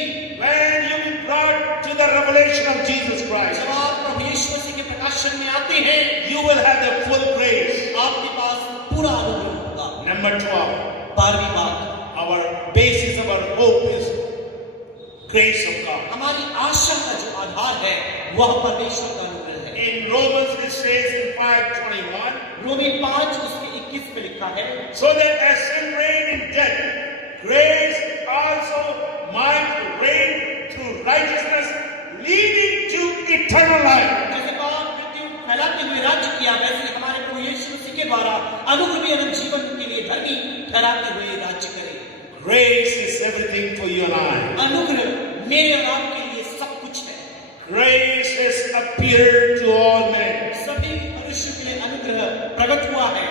When you be brought to the revelation of Jesus Christ, जब आप प्रभु यीशु मसीह के प्रकाशन में आते हैं, you will have the full grace. आपके पास पूरा अनुग्रह होगा। Number 12. 12वीं बात, Our basis of our hope is grace of God. हमारी आशा का जो आधार है वह परमेश्वर का अनुग्रह है। In Romans it says in 5:21, रोमी 5 उसके 21 में लिखा है, so that as sin reigned in death, grace also might reign through righteousness, leading to eternal life. जैसे पाप मृत्यु फैलाते हुए राज्य किया, वैसे ही हमारे प्रभु यीशु मसीह के द्वारा अनुग्रह भी अनंत जीवन के लिए धरती फैलाते हुए राज्य करे। Grace is everything for you and I. अनुग्रह मेरे और आपके लिए सब कुछ है। Grace has appeared to all men. सभी मनुष्यों के लिए अनुग्रह प्रकट हुआ है।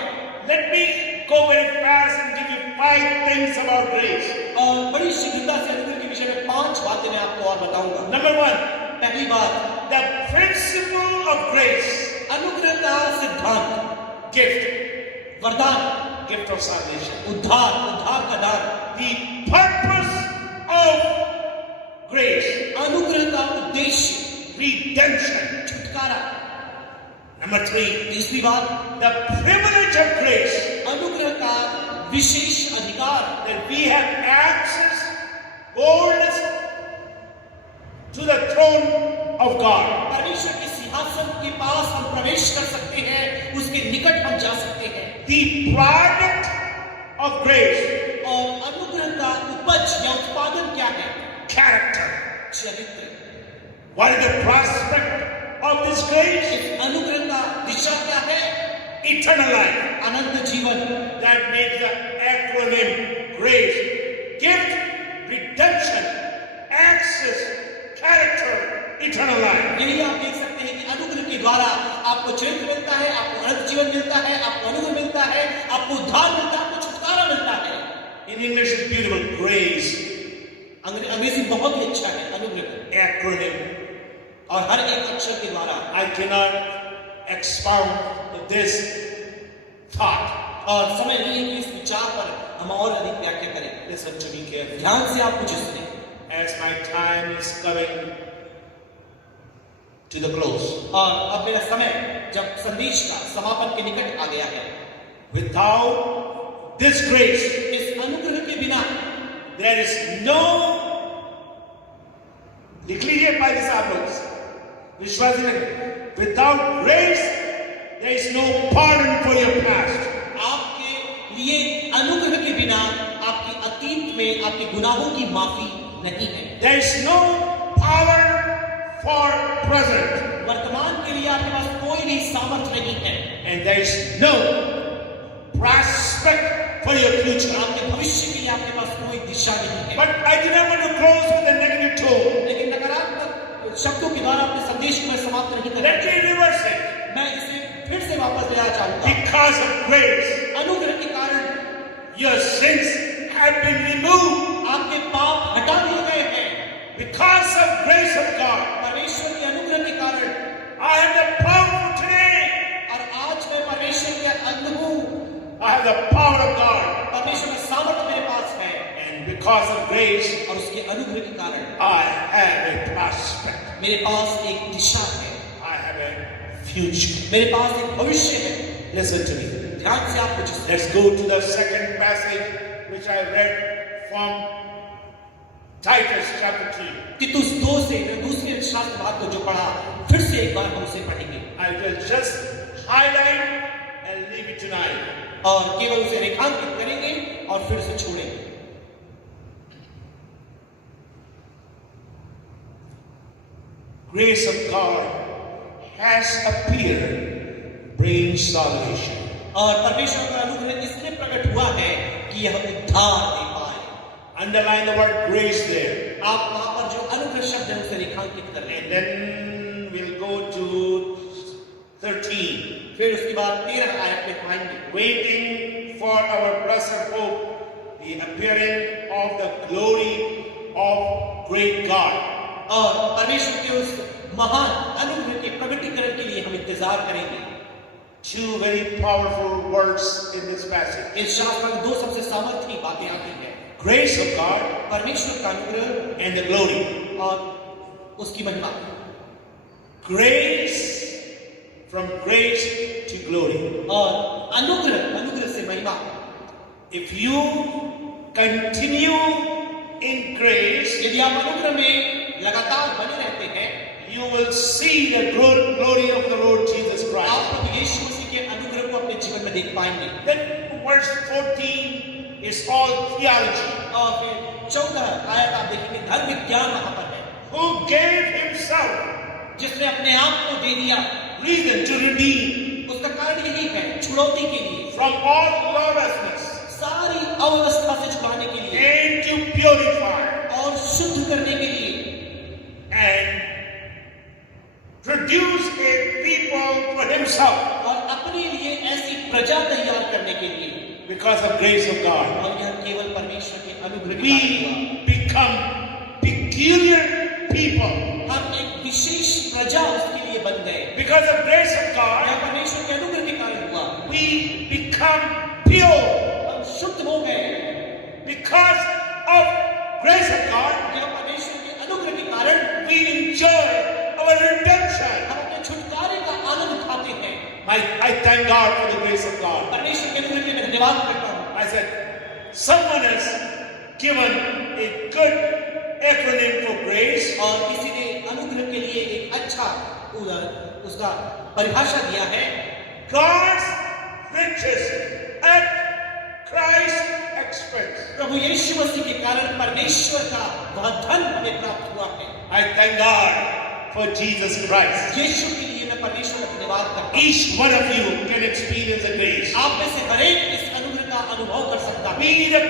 Let me go very fast and give you 5 things about grace. और बड़ी शीघ्रता से अनुग्रह के विषय में 5 बातें मैं आपको और बताऊंगा। Number 1, पहली बात, the principle of grace. अनुग्रह का सिद्धांत, Gift, वरदान, gift of salvation. उद्धार, उद्धार का दान। The purpose of grace, अनुग्रह का उद्देश्य, redemption. छुटकारा। Number 3, तीसरी बात, the privilege of grace, अनुग्रह का विशेष अधिकार, that we have access, boldness to the throne of God. परमेश्वर के सिंहासन के पास हम प्रवेश कर सकते हैं, उसके निकट हम जा सकते हैं। The product of grace, और अनुग्रह का उपज या उत्पादन क्या है? character. चरित्र। What is the prospect of this grace? इस अनुग्रह का दिशा क्या है? Eternal life. अनंत जीवन। That makes the acronym grace. Gift, redemption, access, character, eternal life. यही आप देख सकते हैं कि अनुग्रह के द्वारा आपको चरित्र मिलता है, आपको अनंत जीवन मिलता है, आपको अनुग्रह मिलता है, आपको उद्धार मिलता है, आपको छुटकारा मिलता है। In English it's beautiful. Grace, अंग्रेजी बहुत ही अच्छा है अनुग्रह, acronym. और हर एक अक्षर के द्वारा I cannot expound this thought. और समय नहीं है कि इस विचार पर हम और अधिक व्याख्या करें। Listen to me carefully. ध्यान से आप मुझे सुने। As my time is coming to the close. और अब मेरा समय जब संदेश का समापन के निकट आ गया है। Without this grace, इस अनुग्रह के बिना there is no, लिख लीजिए पहले से आप लोग, विश्वास नहीं, without grace there is no pardon for your past. आपके लिए अनुग्रह के बिना आपके अतीत में आपके गुनाहों की माफी नहीं है। There is no power for present. वर्तमान के लिए आपके पास कोई भी सामर्थ्य नहीं है। And there is no prospect for your future. आपके भविष्य के लिए आपके पास कोई दिशा नहीं है। But I do not want to close with a negative tone. लेकिन नकारात्मक शब्दों के द्वारा अपने संदेश को मैं समाप्त नहीं कर Let me reverse it. मैं इसे फिर से वापस ले आना चाहूंगा। Because of grace, अनुग्रह के कारण your sins have been removed. आपके पाप हटा दिए गए हैं। Because of grace of God, परमेश्वर के अनुग्रह के कारण I have the power today. और आज मैं परमेश्वर के अंग हूँ। I have the power of God. परमेश्वर का सामर्थ्य मेरे पास है। And because of grace, और उसके अनुग्रह के कारण I have a prospect. मेरे पास एक दिशा है, I have a future. मेरे पास एक भविष्य है। Listen to me. ध्यान से आप मुझे सुनिए। Let's go to the second passage which I read from Titus chapter 3. तीतुस 2 से मैं दूसरे शास्त्र भाग को जो पढ़ा फिर से एक बार हम उसे पढ़ेंगे I will just highlight and leave it tonight. और केवल उसे रेखांकित करेंगे और फिर उसे छोड़ेंगे। Grace of God has appeared, bringing salvation. और परमेश्वर का अनुग्रह इसलिए प्रकट हुआ है कि यह उद्धार दे पाए। Underline the word grace there. आप वहां पर जो अनुग्रह शब्द है उसे रेखांकित कर लें। And then we'll go to 13. फिर उसके बाद 13 आयत में पाएंगे, Waiting for our blessed hope, the appearing of the glory of great God. और परमेश्वर के उस महान अनुग्रह के प्रकटीकरण के लिए हम इंतजार करेंगे। Two very powerful words in this passage. इस शास्त्र में 2 सबसे सामर्थ्य बातें आती हैं, Grace of God परमेश्वर का अनुग्रह and the glory. और उसकी महिमा। Grace, from grace to glory. और अनुग्रह से महिमा। If you continue in grace, यदि आप अनुग्रह में लगातार बने रहते हैं, you will see the glory of the Lord Jesus आप Christ. प्रभु यीशु मसीह के अनुग्रह को अपने जीवन में देख पाएंगे। Then verse 14 is all theology. और फिर 14 आयत आप देखेंगे, धर्म विज्ञान वहां पर है। Who gave himself जिसने अपने आप को दे दिया reason to redeem उसका कारण यही है, छुड़ौती के लिए, from all lawlessness सारी अव्यवस्था से छुड़ाने के लिए and to purify और शुद्ध करने के लिए and produce a people for himself और अपने लिए ऐसी प्रजा तैयार करने के लिए, because of grace of God. और यह केवल परमेश्वर के अनुग्रह के कारण हुआ। We become peculiar people हम एक विशेष प्रजा उसके लिए बन गए, because of grace of यह God. परमेश्वर के अनुग्रह के कारण हुआ। We become pure हम शुद्ध हो गए, because of grace of God. यह परमेश्वर के अनुग्रह के कारण We enjoy our redemption. हम अपने छुटकारे का आनंद उठाते हैं। I thank God for the grace of God. परमेश्वर के अनुग्रह के लिए धन्यवाद करता हूँ। I said, someone has given a good acronym for grace. और किसी ने अनुग्रह के लिए एक अच्छा उसका परिभाषा दिया है, God's riches at Christ's expense. प्रभु यीशु मसीह के कारण परमेश्वर का वह धन हमें प्राप्त हुआ है। I thank God for Jesus Christ. यीशु के लिए मैं परमेश्वर का धन्यवाद करता हूँ। Each one of you can experience the grace. आप में से हर एक इस अनुग्रह का अनुभव कर सकता है। We the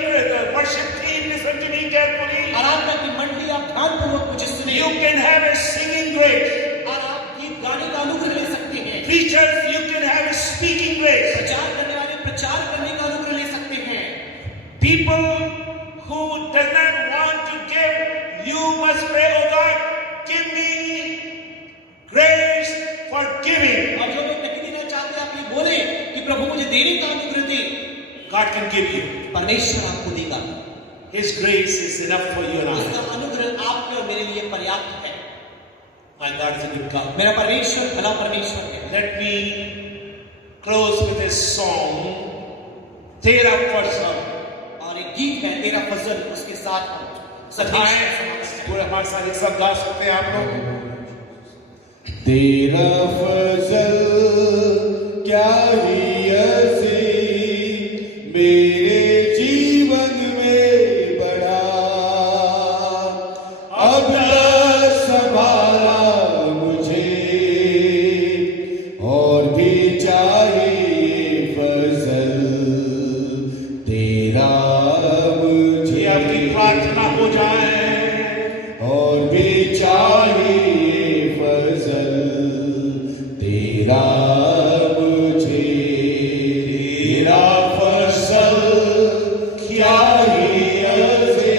worship team, listen to me carefully. आराधना की मंडली, आप ध्यानपूर्वक मुझे सुनिए। You can have a singing grace. और आप गीत गाने का अनुग्रह ले सकते हैं। Preachers, you can have a speaking grace. प्रचार करने वाले प्रचार करने का अनुग्रह ले सकते हैं। People who does not want to give, you must pray, oh God, give me grace for giving. और जो लोग नहीं देना चाहते, आप ये बोले कि प्रभु मुझे देने का अनुग्रह दे। God can give you. परमेश्वर आपको देगा। His grace is enough for you and I. उसका अनुग्रह आपके और मेरे लिए पर्याप्त है। My God is a good God. मेरा परमेश्वर भला परमेश्वर है। Let me close with a song, Tera Fazal. और एक गीत है, तेरा फजल, उसके साथ पूरे हमारे साथ एक सब गा सकते हैं आप लोग। तेरा फजल क्या ही ऐसे मेरे जीवन में बढ़ा, अब संभाला मुझे और भी चाहिए फजल तेरा मुझे। आपकी प्रार्थना हो जाए और भी चाहिए फजल तेरा मुझे, तेरा फजल क्या ही ऐसे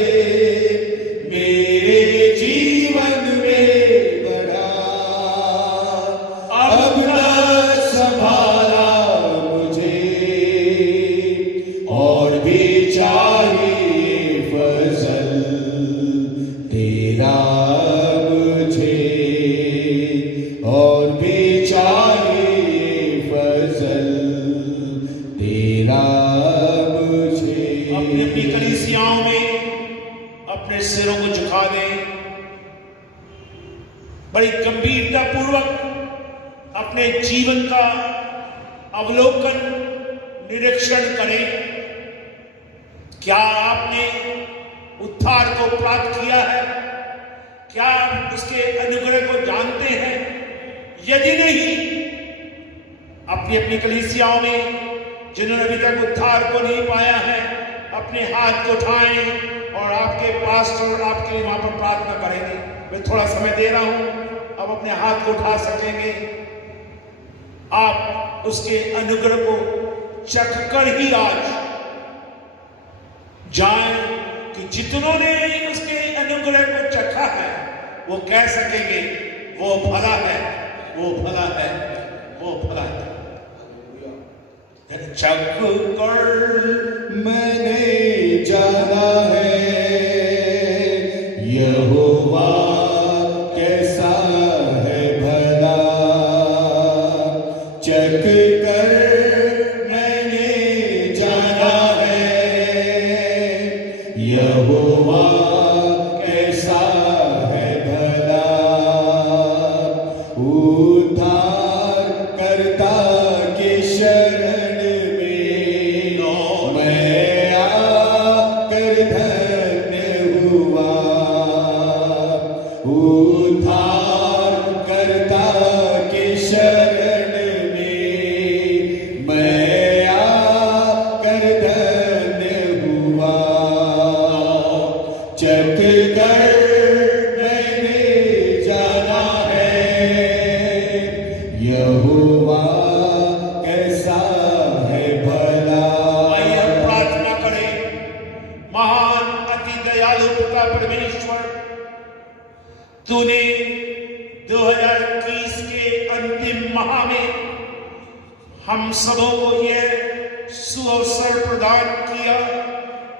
मेरे जीवन में बढ़ा, अब न संभाला मुझे और भी चाहिए फजल तेरा मुझे, और भी चाहिए फजल तेरा मुझे। अपनी अपनी कलीसियाओं में अपने सिरों को झुका दें, बड़ी गंभीरता पूर्वक अपने जीवन का अवलोकन निरीक्षण करें। क्या आपने उद्धार को प्राप्त किया है? क्या आप उसके अनुग्रह को जानते हैं? यदि नहीं, अपनी अपनी कलीसियाओं में जिन्होंने अभी तक उद्धार को नहीं पाया है, अपने हाथ को उठाएं और आपके पास्टर आपके लिए वहां पर प्रार्थना करेंगे। मैं थोड़ा समय दे रहा हूं, अब अपने हाथ को उठा सकेंगे। आप उसके अनुग्रह को चख कर ही आज जाएं कि जितनों ने उसके अनुग्रह को चखा है वो कह सकेंगे वो भला है, वो भला है, वो भला है। चख कर मैंने जाना है यहोवा कैसा है भला, चख कर मैंने जाना है यहोवा कैसा है भला, उद्धार करता के शरण में मैं आकर धन्य हुआ, उद्धार करता के शरण हम सबों को यह सुअवसर प्रदान किया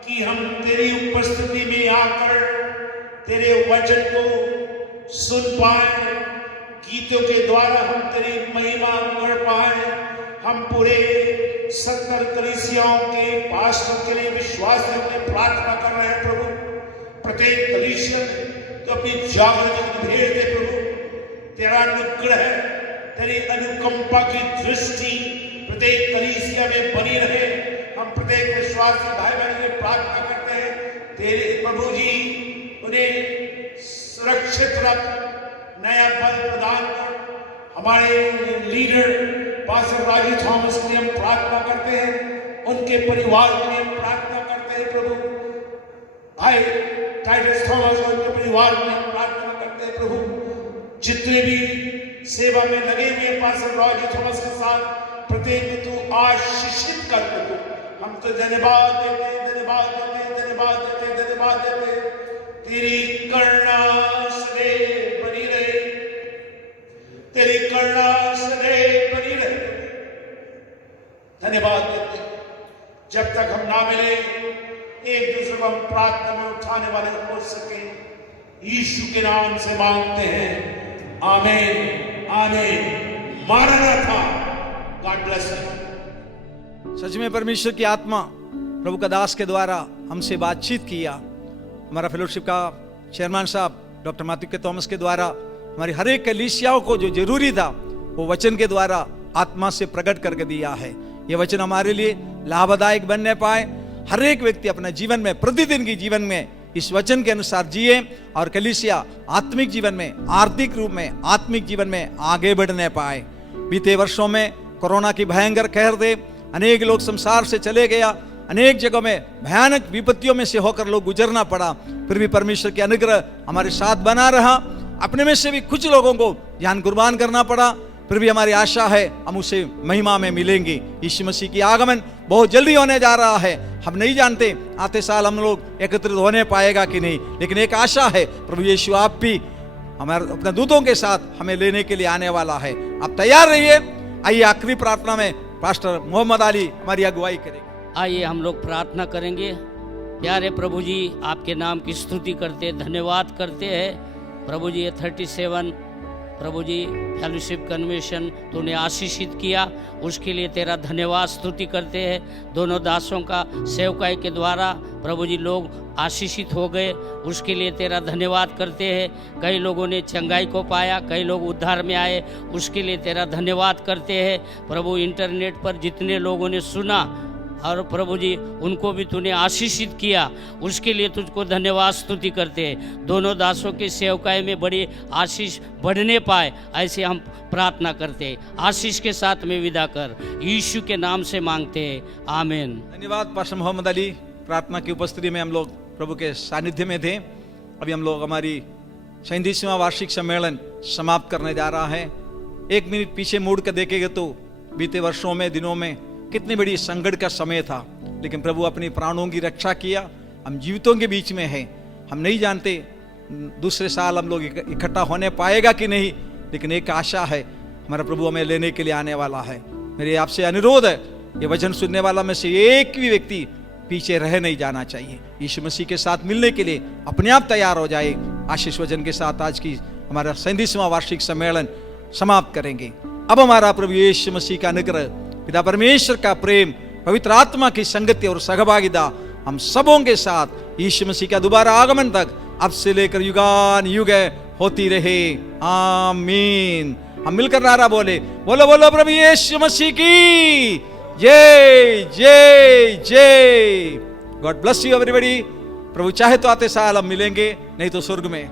कि हम तेरी उपस्थिति में आकर तेरे वचन को सुन पाए, गीतों के द्वारा हम तेरी महिमा कर पाए। हम पूरे 70 कलीसियाओं के पास्टर के लिए विश्वास करके प्रार्थना कर रहे हैं प्रभु। प्रत्येक कलीसिया तो अपनी जागृति भेज दे प्रभु। तेरा अनुग्रह, तेरी अनुकंपा की दृष्टि प्रत्येक कलीसिया में बनी रहे। हम प्रत्येक विश्वासी भाई बहन के लिए प्रार्थना करते हैं, तेरे प्रभु जी उन्हें सुरक्षित रख, नया बल प्रदान कर। हमारे लीडर पास्टर राजू थॉमस के लिए हम प्रार्थना करते हैं, उनके परिवार के लिए हम प्रार्थना करते हैं प्रभु। भाई टाइटस थॉमस और उनके परिवार के लिए हम प्रार्थना करते हैं प्रभु। जितने भी सेवा में लगे हुए पास्टर राजू थॉमस के साथ प्रत्येक तू आशीषित कर प्रभु। हम तो धन्यवाद देते हैं, धन्यवाद देते हैं, धन्यवाद देते हैं, धन्यवाद देते हैं। तेरी करुणा सदैव बनी रहे, तेरी करुणा सदैव बनी रहे। धन्यवाद देते हैं। जब तक हम ना मिले, एक दूसरे को हम प्रार्थना में उठाने वाले हो सके, यीशु के नाम से मांगते हैं, आमीन आमीन। मारनाथा। God bless you. सच में परमेश्वर की आत्मा प्रभु का दास के द्वारा हमसे बातचीत किया। हमारा फेलोशिप का चेयरमैन साहब डॉक्टर मैथ्यू थॉमस के द्वारा हमारी हर एक कलीसियाओं को जो जरूरी था वो वचन के द्वारा आत्मा से प्रकट करके दिया है। ये वचन हमारे लिए लाभदायक बनने पाए, हर एक व्यक्ति अपना जीवन में, प्रतिदिन की जीवन में इस वचन के अनुसार जिए और कलीसिया आत्मिक जीवन में, आर्थिक रूप में, आत्मिक जीवन में आगे बढ़ने पाए। बीते वर्षों में कोरोना की भयंकर कहर दे अनेक लोग संसार से चले गया, अनेक जगहों में भयानक विपत्तियों में से होकर लोग गुजरना पड़ा, फिर भी परमेश्वर की अनुग्रह हमारे साथ बना रहा। अपने में से भी कुछ लोगों को जान कुर्बान करना पड़ा, फिर भी हमारी आशा है हम उसे महिमा में मिलेंगे। यीशु मसीह की आगमन बहुत जल्दी होने जा रहा है। हम नहीं जानते आते साल हम लोग एकत्रित होने पाएगा कि नहीं, लेकिन एक आशा है, प्रभु यीशु आप भी हमारे अपने दूतों के साथ हमें लेने के लिए आने वाला है। आप तैयार रहिए। आइए आखिरी प्रार्थना में पास्टर मोहम्मद अली हमारी अगुवाई करेंगे। आइए हम लोग प्रार्थना करेंगे। प्यारे प्रभु जी, आपके नाम की स्तुति करते, धन्यवाद करते हैं प्रभु जी। ये 37 प्रभु जी फेलोशिप कन्वेंशन तूने आशीषित किया, उसके लिए तेरा धन्यवाद स्तुति करते हैं। दोनों दासों का सेवकाई के द्वारा प्रभु जी लोग आशीषित हो गए, उसके लिए तेरा धन्यवाद करते हैं। कई लोगों ने चंगाई को पाया, कई लोग उद्धार में आए, उसके लिए तेरा धन्यवाद करते हैं प्रभु। इंटरनेट पर जितने लोगों ने सुना और प्रभु जी उनको भी तूने आशीषित किया, उसके लिए तुझको धन्यवाद स्तुति करते हैं। दोनों दासों की सेवकाई में बड़ी आशीष बढ़ने पाए, ऐसे हम प्रार्थना करते हैं। आशीष के साथ में विदा कर, यीशु के नाम से मांगते हैं, आमीन। धन्यवाद पास्टर मोहम्मद अली। प्रार्थना की उपस्थिति में हम लोग प्रभु के सानिध्य में थे। अभी हम लोग हमारी 37वां वार्षिक सम्मेलन समाप्त करने जा रहा है। 1 मिनट पीछे मुड़ कर देखेंगे तो बीते वर्षों में, दिनों में कितनी बड़ी संकट का समय था, लेकिन प्रभु अपने प्राणों की रक्षा किया। हम जीवितों के बीच में हैं। हम नहीं जानते दूसरे साल हम लोग इकट्ठा होने पाएगा कि नहीं, लेकिन एक आशा है, हमारा प्रभु हमें लेने के लिए आने वाला है। मेरे आपसे अनुरोध है, ये वचन सुनने वाला में से एक भी व्यक्ति पीछे रह नहीं जाना चाहिए। यीशु मसीह के साथ मिलने के लिए अपने आप तैयार हो जाए। आशीष वचन के साथ आज की हमारा 37वां वार्षिक सम्मेलन समाप्त करेंगे। अब हमारा प्रभु यीशु मसीह का अनुग्रह, पिता परमेश्वर का प्रेम, पवित्र आत्मा की संगति और सहभागिता हम सबों के साथ यीशु मसीह का दोबारा आगमन तक अब से लेकर युगान युग होती रहे, आमीन। हम मिलकर नारा बोले, बोलो बोलो प्रभु यीशु मसीह की जय जय जय। God bless you everybody. प्रभु चाहे तो आते साल हम मिलेंगे, नहीं तो स्वर्ग में।